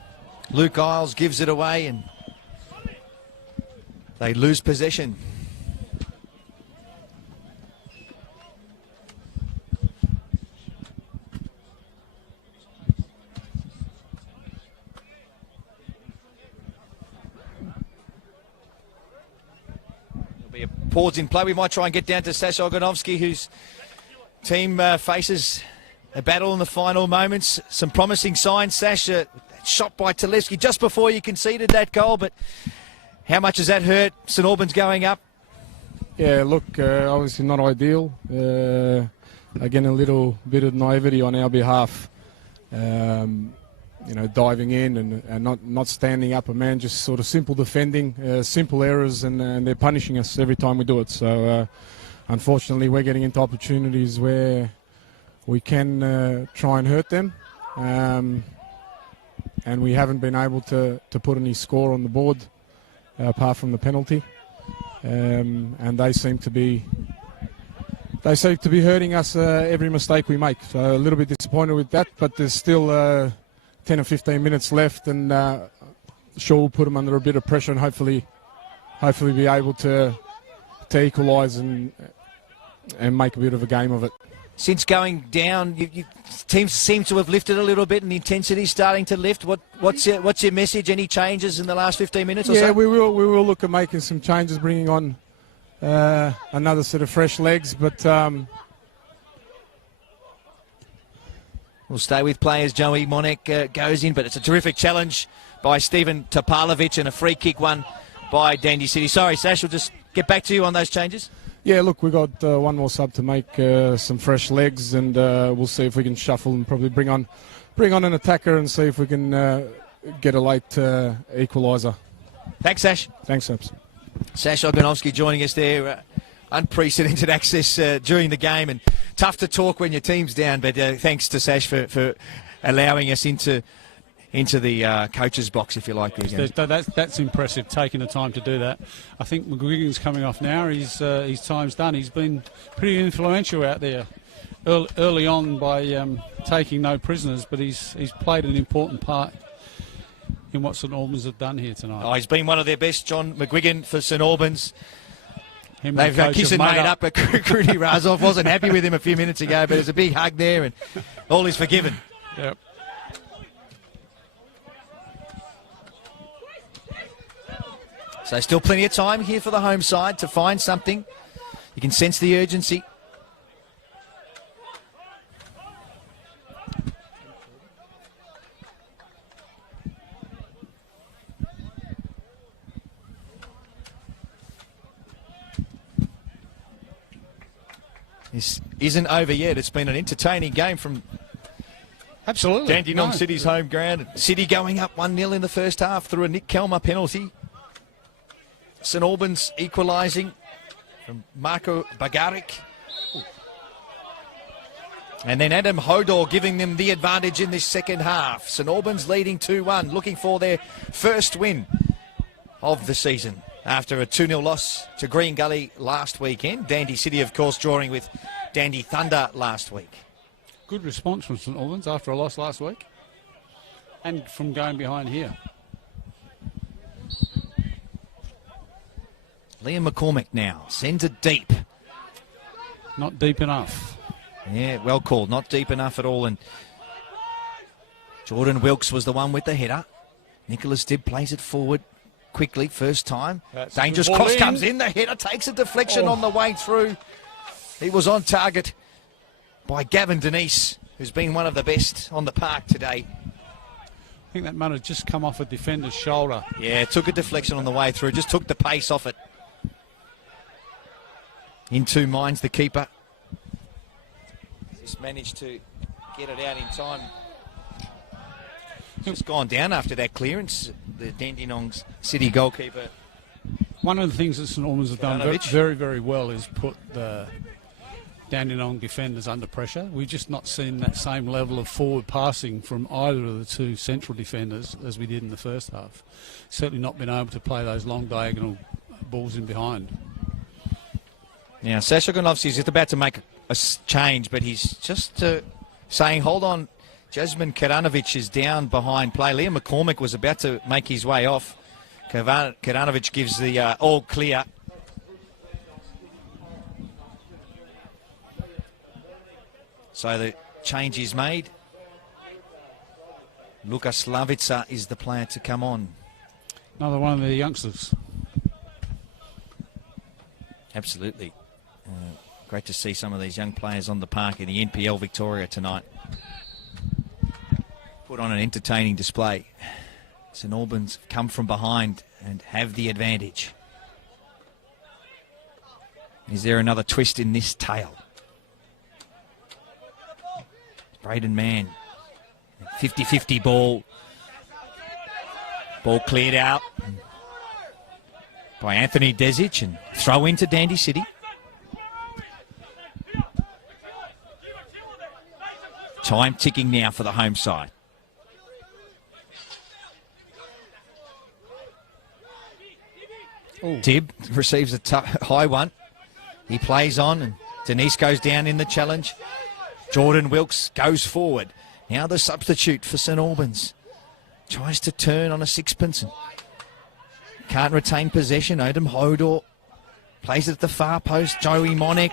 Luke Isles gives it away and they lose possession. Be a pause in play. We might try and get down to Sasha Oganovsky, whose team faces a battle in the final moments. Some promising signs. Sasha, shot by Talevsky just before you conceded that goal, but how much does that hurt? St Albans going up? Yeah, look, obviously not ideal. Again, a little bit of naivety on our behalf. Diving in and not standing up a man, just sort of simple defending, simple errors, and they're punishing us every time we do it. So, unfortunately, we're getting into opportunities where we can try and hurt them, and we haven't been able to put any score on the board apart from the penalty, and they seem to be hurting us every mistake we make. So a little bit disappointed with that, but there's still 10 or 15 minutes left, and sure we'll put them under a bit of pressure and hopefully be able to equalise and make a bit of a game of it. Since going down, teams seem to have lifted a little bit, and the intensity's starting to lift. What's your message? Any changes in the last 15 minutes or so? Yeah, we will look at making some changes, bringing on another set of fresh legs, but we'll stay with players. Joey Monek goes in, but it's a terrific challenge by Stephen Topalovic and a free kick one by Dandy City. Sorry, Sash, we'll just get back to you on those changes. Yeah, look, we've got one more sub to make, some fresh legs, and we'll see if we can shuffle and probably bring on an attacker and see if we can get a late equaliser. Thanks, Sash. Thanks, Saps. Sash Oganovsky joining us there. Unprecedented access during the game, and tough to talk when your team's down, but thanks to Sash for allowing us into the coach's box, if you like. That's impressive, taking the time to do that. I think McGuigan's coming off now. His time's done. He's been pretty influential out there early on by taking no prisoners, but he's played an important part in what St Albans have done here tonight. Oh, he's been one of their best, John McGuigan, for St Albans. They've kissed and made up, but Krudy Razov wasn't happy with him a few minutes ago, but there's a big hug there, and all is forgiven. Yep. So still plenty of time here for the home side to find something. You can sense the urgency. This isn't over yet. It's been an entertaining game from Dandenong City's home ground. City going up 1-0 in the first half through a Nick Kelmer penalty. St Albans equalising from Marco Bagaric. And then Adam Hodor giving them the advantage in this second half. St Albans leading 2-1, looking for their first win of the season after a 2-0 loss to Green Gully last weekend. Dandy City, of course, drawing with Dandy Thunder last week. Good response from St Albans after a loss last week and from going behind here. Liam McCormick now sends it deep. Not deep enough. Yeah, well called. Not deep enough at all. And Jordan Wilkes was the one with the header. Nicholas Dibb plays it forward quickly, first time. That's dangerous cross comes in. The header takes a deflection on the way through. He was on target by Gavin Denise, who's been one of the best on the park today. I think that might have just come off a defender's shoulder. Yeah, took a deflection on the way through. Just took the pace off it. In two minds, the keeper. Just managed to get it out in time. Just gone down after that clearance, the Dandenong City goalkeeper. One of the things that St Albans have done very, very well is put the Dandenong defenders under pressure. We've just not seen that same level of forward passing from either of the two central defenders as we did in the first half. Certainly not been able to play those long diagonal balls in behind. Now, Sasha Gonovsky is just about to make a change, but he's just saying, hold on, Jasmine Karanovic is down behind play. Liam McCormick was about to make his way off. Karanovic gives the all clear. So the change is made. Luka Slavica is the player to come on. Another one of the youngsters. Absolutely. Great to see some of these young players on the park in the NPL Victoria tonight. Put on an entertaining display. St Albans come from behind and have the advantage. Is there another twist in this tale? Braden Mann, 50-50 ball. Ball cleared out by Anthony Desic and throw into Dandy City. Time ticking now for the home side. Ooh. Tibb receives a high one. He plays on and Denise goes down in the challenge. Jordan Wilkes goes forward. Now the substitute for St Albans. Tries to turn on a sixpence and can't retain possession. Odom Hodor plays it at the far post. Joey Monick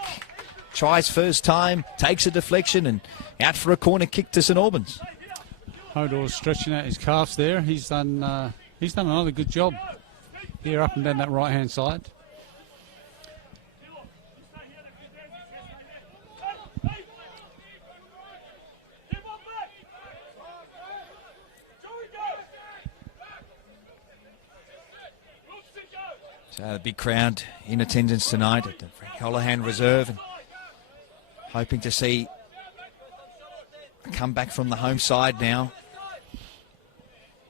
tries first time, takes a deflection and out for a corner kick to St Albans. Hodor's stretching out his calves there. He's done another good job here up and down that right hand side. So a big crowd in attendance tonight at the Frank Holohan Reserve, and hoping to see a comeback from the home side now.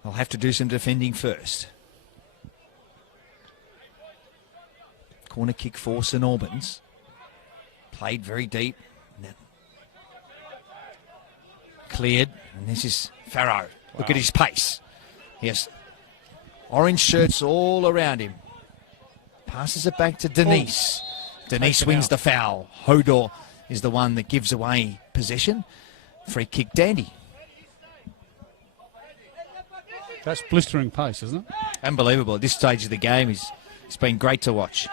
They'll have to do some defending first. Corner kick for St Albans. Played very deep. Cleared. And this is Farrow. Look at his pace. Yes. Orange shirts all around him. Passes it back to Denise. Denise wins the foul. Hodor is the one that gives away possession. Free kick Dandy. That's blistering pace, isn't it? Unbelievable. At this stage of the game, it's been great to watch.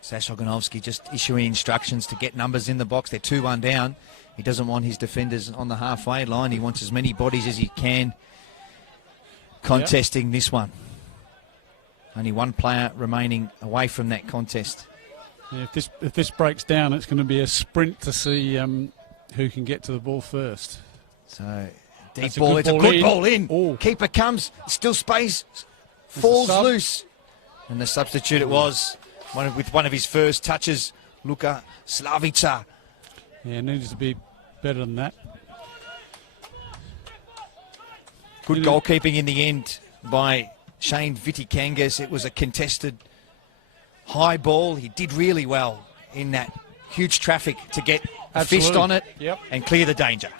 Sasha Gonovsky just issuing instructions to get numbers in the box. They're 2-1 down. He doesn't want his defenders on the halfway line. He wants as many bodies as he can contesting this one. Only one player remaining away from that contest. Yeah, if this breaks down, it's going to be a sprint to see who can get to the ball first. So deep That's ball. It's a good ball in. Ooh. Keeper comes. Still space. Falls loose. And the substitute it was. With one of his first touches, Luka Slavica. Yeah, needs to be better than that. Good goalkeeping in the end by Shane Vitikangas. It was a contested high ball. He did really well in that huge traffic to get a fist on it and clear the danger.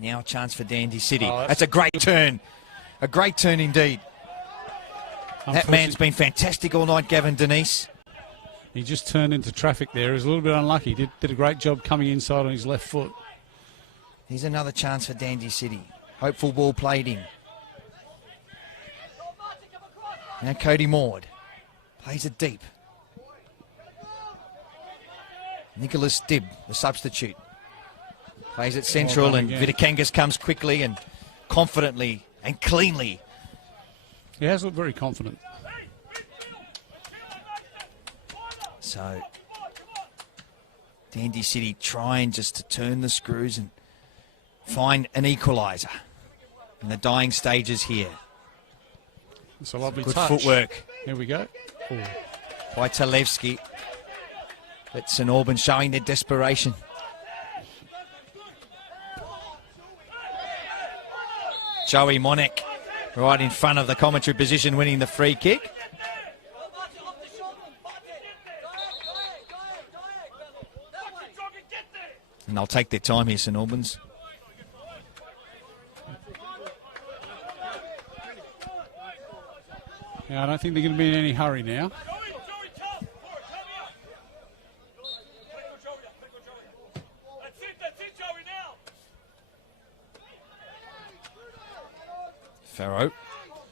Now a chance for Dandy City. That's a great turn. A great turn indeed. That man's been fantastic all night, Gavin Denise. He just turned into traffic there. He was a little bit unlucky. Did a great job coming inside on his left foot. Here's another chance for Dandy City. Hopeful ball played in. Now Cody Maud plays it deep. Nicholas Dibb, the substitute, plays it central, and Vitikangas comes quickly and confidently and cleanly. He has looked very confident. So Dandy City trying just to turn the screws and find an equaliser in the dying stages here. It's a lovely good touch. Footwork. Here we go. Ooh. By Talevski. But St Albans showing their desperation. Joey Monek right in front of the commentary position, winning the free kick. And they'll take their time here, St Albans. Yeah, I don't think they're going to be in any hurry now. Farrow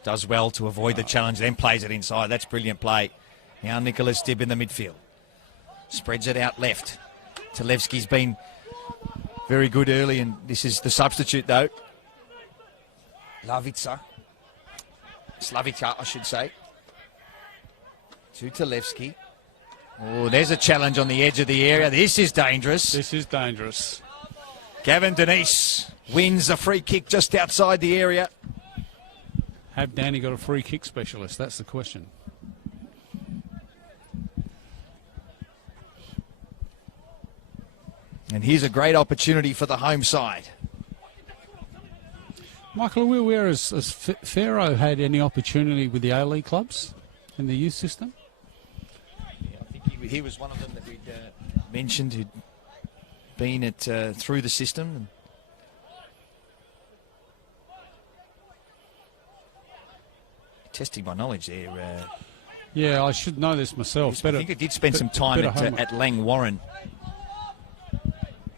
does well to avoid the challenge, then plays it inside. That's brilliant play. Now Nicholas Dibb in the midfield. Spreads it out left. Talevski's been very good early, and this is the substitute, though. Slavica, I should say. To Talevski. Oh, there's a challenge on the edge of the area. This is dangerous. This is dangerous. Gavin Denise wins a free kick just outside the area. Have Danny got a free kick specialist? That's the question. And here's a great opportunity for the home side. Michael, are we aware has Pharaoh had any opportunity with the A-League clubs in the youth system? Yeah, I think he was one of them that we'd mentioned who'd been at through the system. Testing my knowledge there. Yeah, I should know this myself. I think he did spend some time at Lang Warren.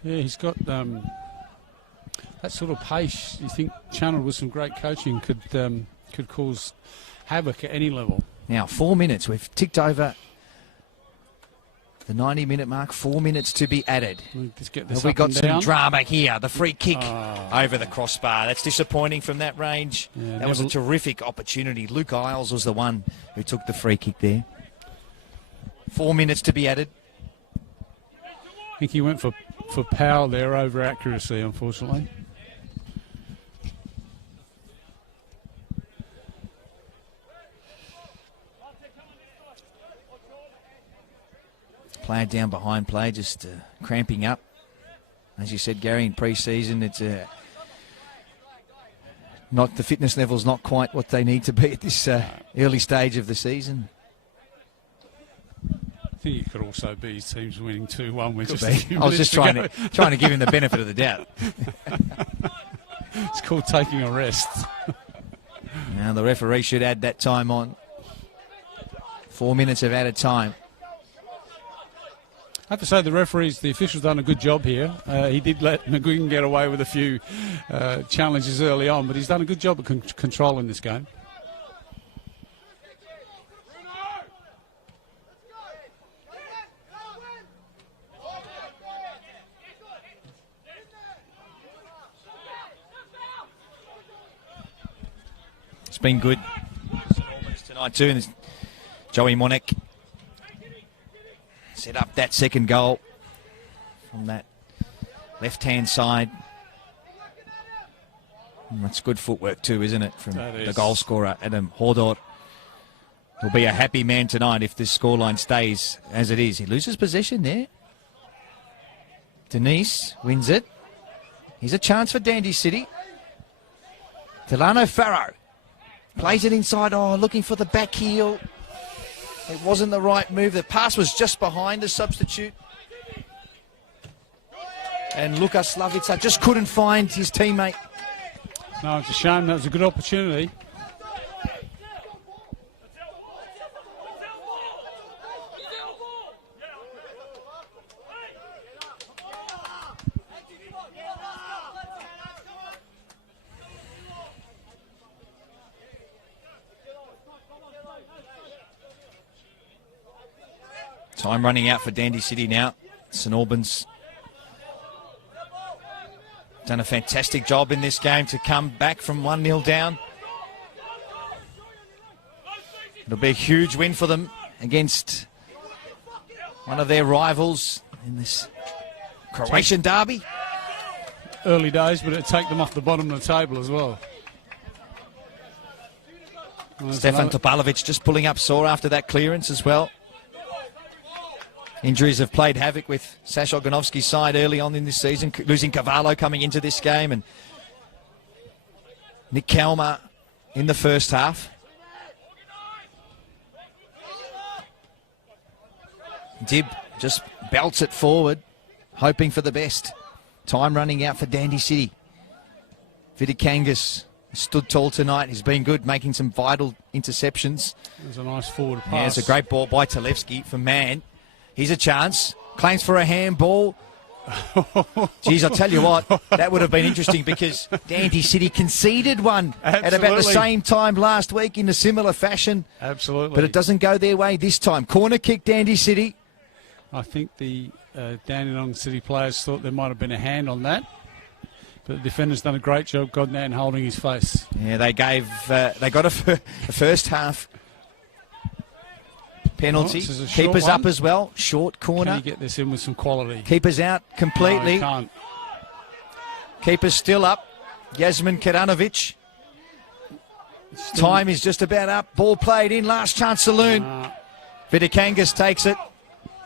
Yeah, he's got that sort of pace. You think channeled with some great coaching could cause havoc at any level. Now 4 minutes. We've ticked over the 90-minute mark. 4 minutes to be added. Have we got some drama here? The free kick over the crossbar. That's disappointing from that range. Yeah, that was a terrific opportunity. Luke Isles was the one who took the free kick there. 4 minutes to be added. I think he went for power there over accuracy, unfortunately. Player down behind play, just cramping up. As you said, Gary, in pre-season, it's not the fitness level's not quite what they need to be at this early stage of the season. I think it could also be his team's winning 2-1 with just I was just trying to give him the benefit of the doubt. It's called taking a rest. Now the referee should add that time on. 4 minutes of added time. I have to say the officials done a good job here. He did let McGuigan get away with a few challenges early on, but he's done a good job of controlling this game. It's been good tonight too. And Joey Monek set up that second goal from that left-hand side. And that's good footwork too, isn't it, from the goal scorer, Adam Hordort. He'll be a happy man tonight if this scoreline stays as it is. He loses possession there. Denise wins it. Here's a chance for Dandy City. Delano Farrow plays it inside. Oh, looking for the back heel. It wasn't the right move. The pass was just behind the substitute. And Lukas Slavica just couldn't find his teammate. No, it's a shame. That was a good opportunity. Time running out for Dandy City now. St Albans done a fantastic job in this game to come back from 1-0 down. It'll be a huge win for them against one of their rivals in this Croatian derby. Early days, but it'll take them off the bottom of the table as well. Stefan Topalovic just pulling up sore after that clearance as well. Injuries have played havoc with Sash Oganovsky's side early on in this season, losing Cavallo coming into this game, and Nick Kalmar in the first half. Dib just belts it forward, hoping for the best. Time running out for Dandy City. Vidikangas stood tall tonight. He's been good, making some vital interceptions. It was a nice forward pass. Yeah, it's a great ball by Talevski for Mann. Here's a chance. Claims for a handball. Geez, I'll tell you what, that would have been interesting because Dandy City conceded one at about the same time last week in a similar fashion. Absolutely. But it doesn't go their way this time. Corner kick, Dandy City. I think the Dandenong City players thought there might have been a hand on that. But the defender's done a great job, Godnan, holding his face. Yeah, they got a first half penalty. Keeper's up as well. Short corner. Can he get this in with some quality? Keeper's out completely. No, he can't. Keeper's still up. Yasmin Karanovic. Time is just about up. Ball played in. Last chance saloon. Vidikangas takes it.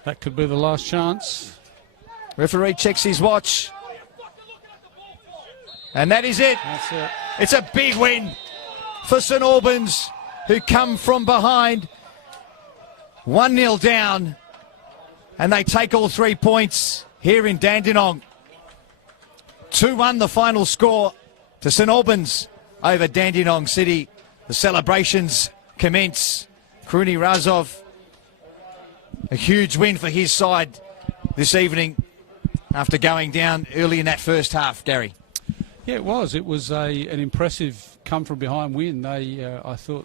That could be the last chance. Referee checks his watch. And that is it. That's it. It's a big win for St Albans, who come from behind. 1-0 down. And they take all 3 points here in Dandenong. 2-1 the final score to St Albans over Dandenong City. The celebrations commence. Kruni Razov, a huge win for his side this evening after going down early in that first half, Gary. Yeah, it was. It was an impressive come-from-behind win. They, I thought,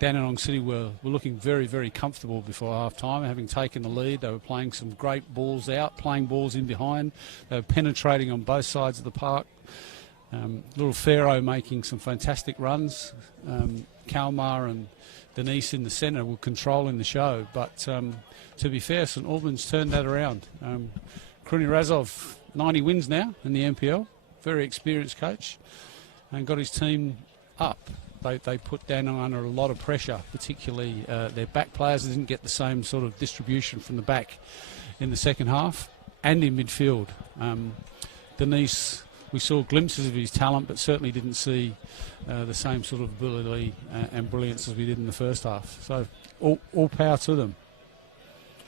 Dandenong City were looking very, very comfortable before half-time, having taken the lead. They were playing some great balls out, playing balls in behind. They were penetrating on both sides of the park. Little Pharaoh making some fantastic runs. Kalmar and Denise in the centre were controlling the show. But to be fair, St Albans turned that around. Kruni Razov, 90 wins now in the NPL. Very experienced coach, and got his team up. They put Dandenong under a lot of pressure, particularly their back players didn't get the same sort of distribution from the back in the second half and in midfield. Denise, we saw glimpses of his talent, but certainly didn't see the same sort of ability and brilliance as we did in the first half. So all power to them.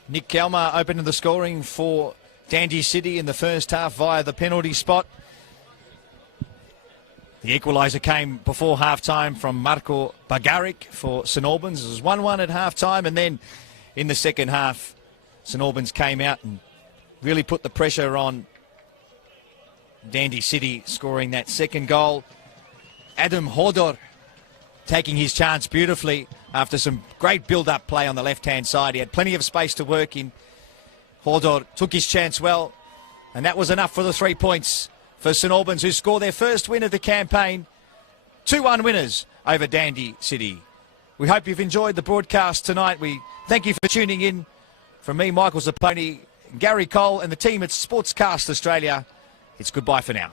Nick Kalmar opened the scoring for Dandy City in the first half via the penalty spot. The equaliser came before half-time from Marko Bagaric for St Albans. It was 1-1 at half-time, and then in the second half, St Albans came out and really put the pressure on Dandy City, scoring that second goal. Adam Hodor taking his chance beautifully after some great build-up play on the left-hand side. He had plenty of space to work in. Hodor took his chance well, and that was enough for the 3 points for St Albans, who score their first win of the campaign. 2-1 winners over Dandy City. We hope you've enjoyed the broadcast tonight. We thank you for tuning in. From me, Michael Zapponi, Gary Cole, and the team at Sportscast Australia, it's goodbye for now.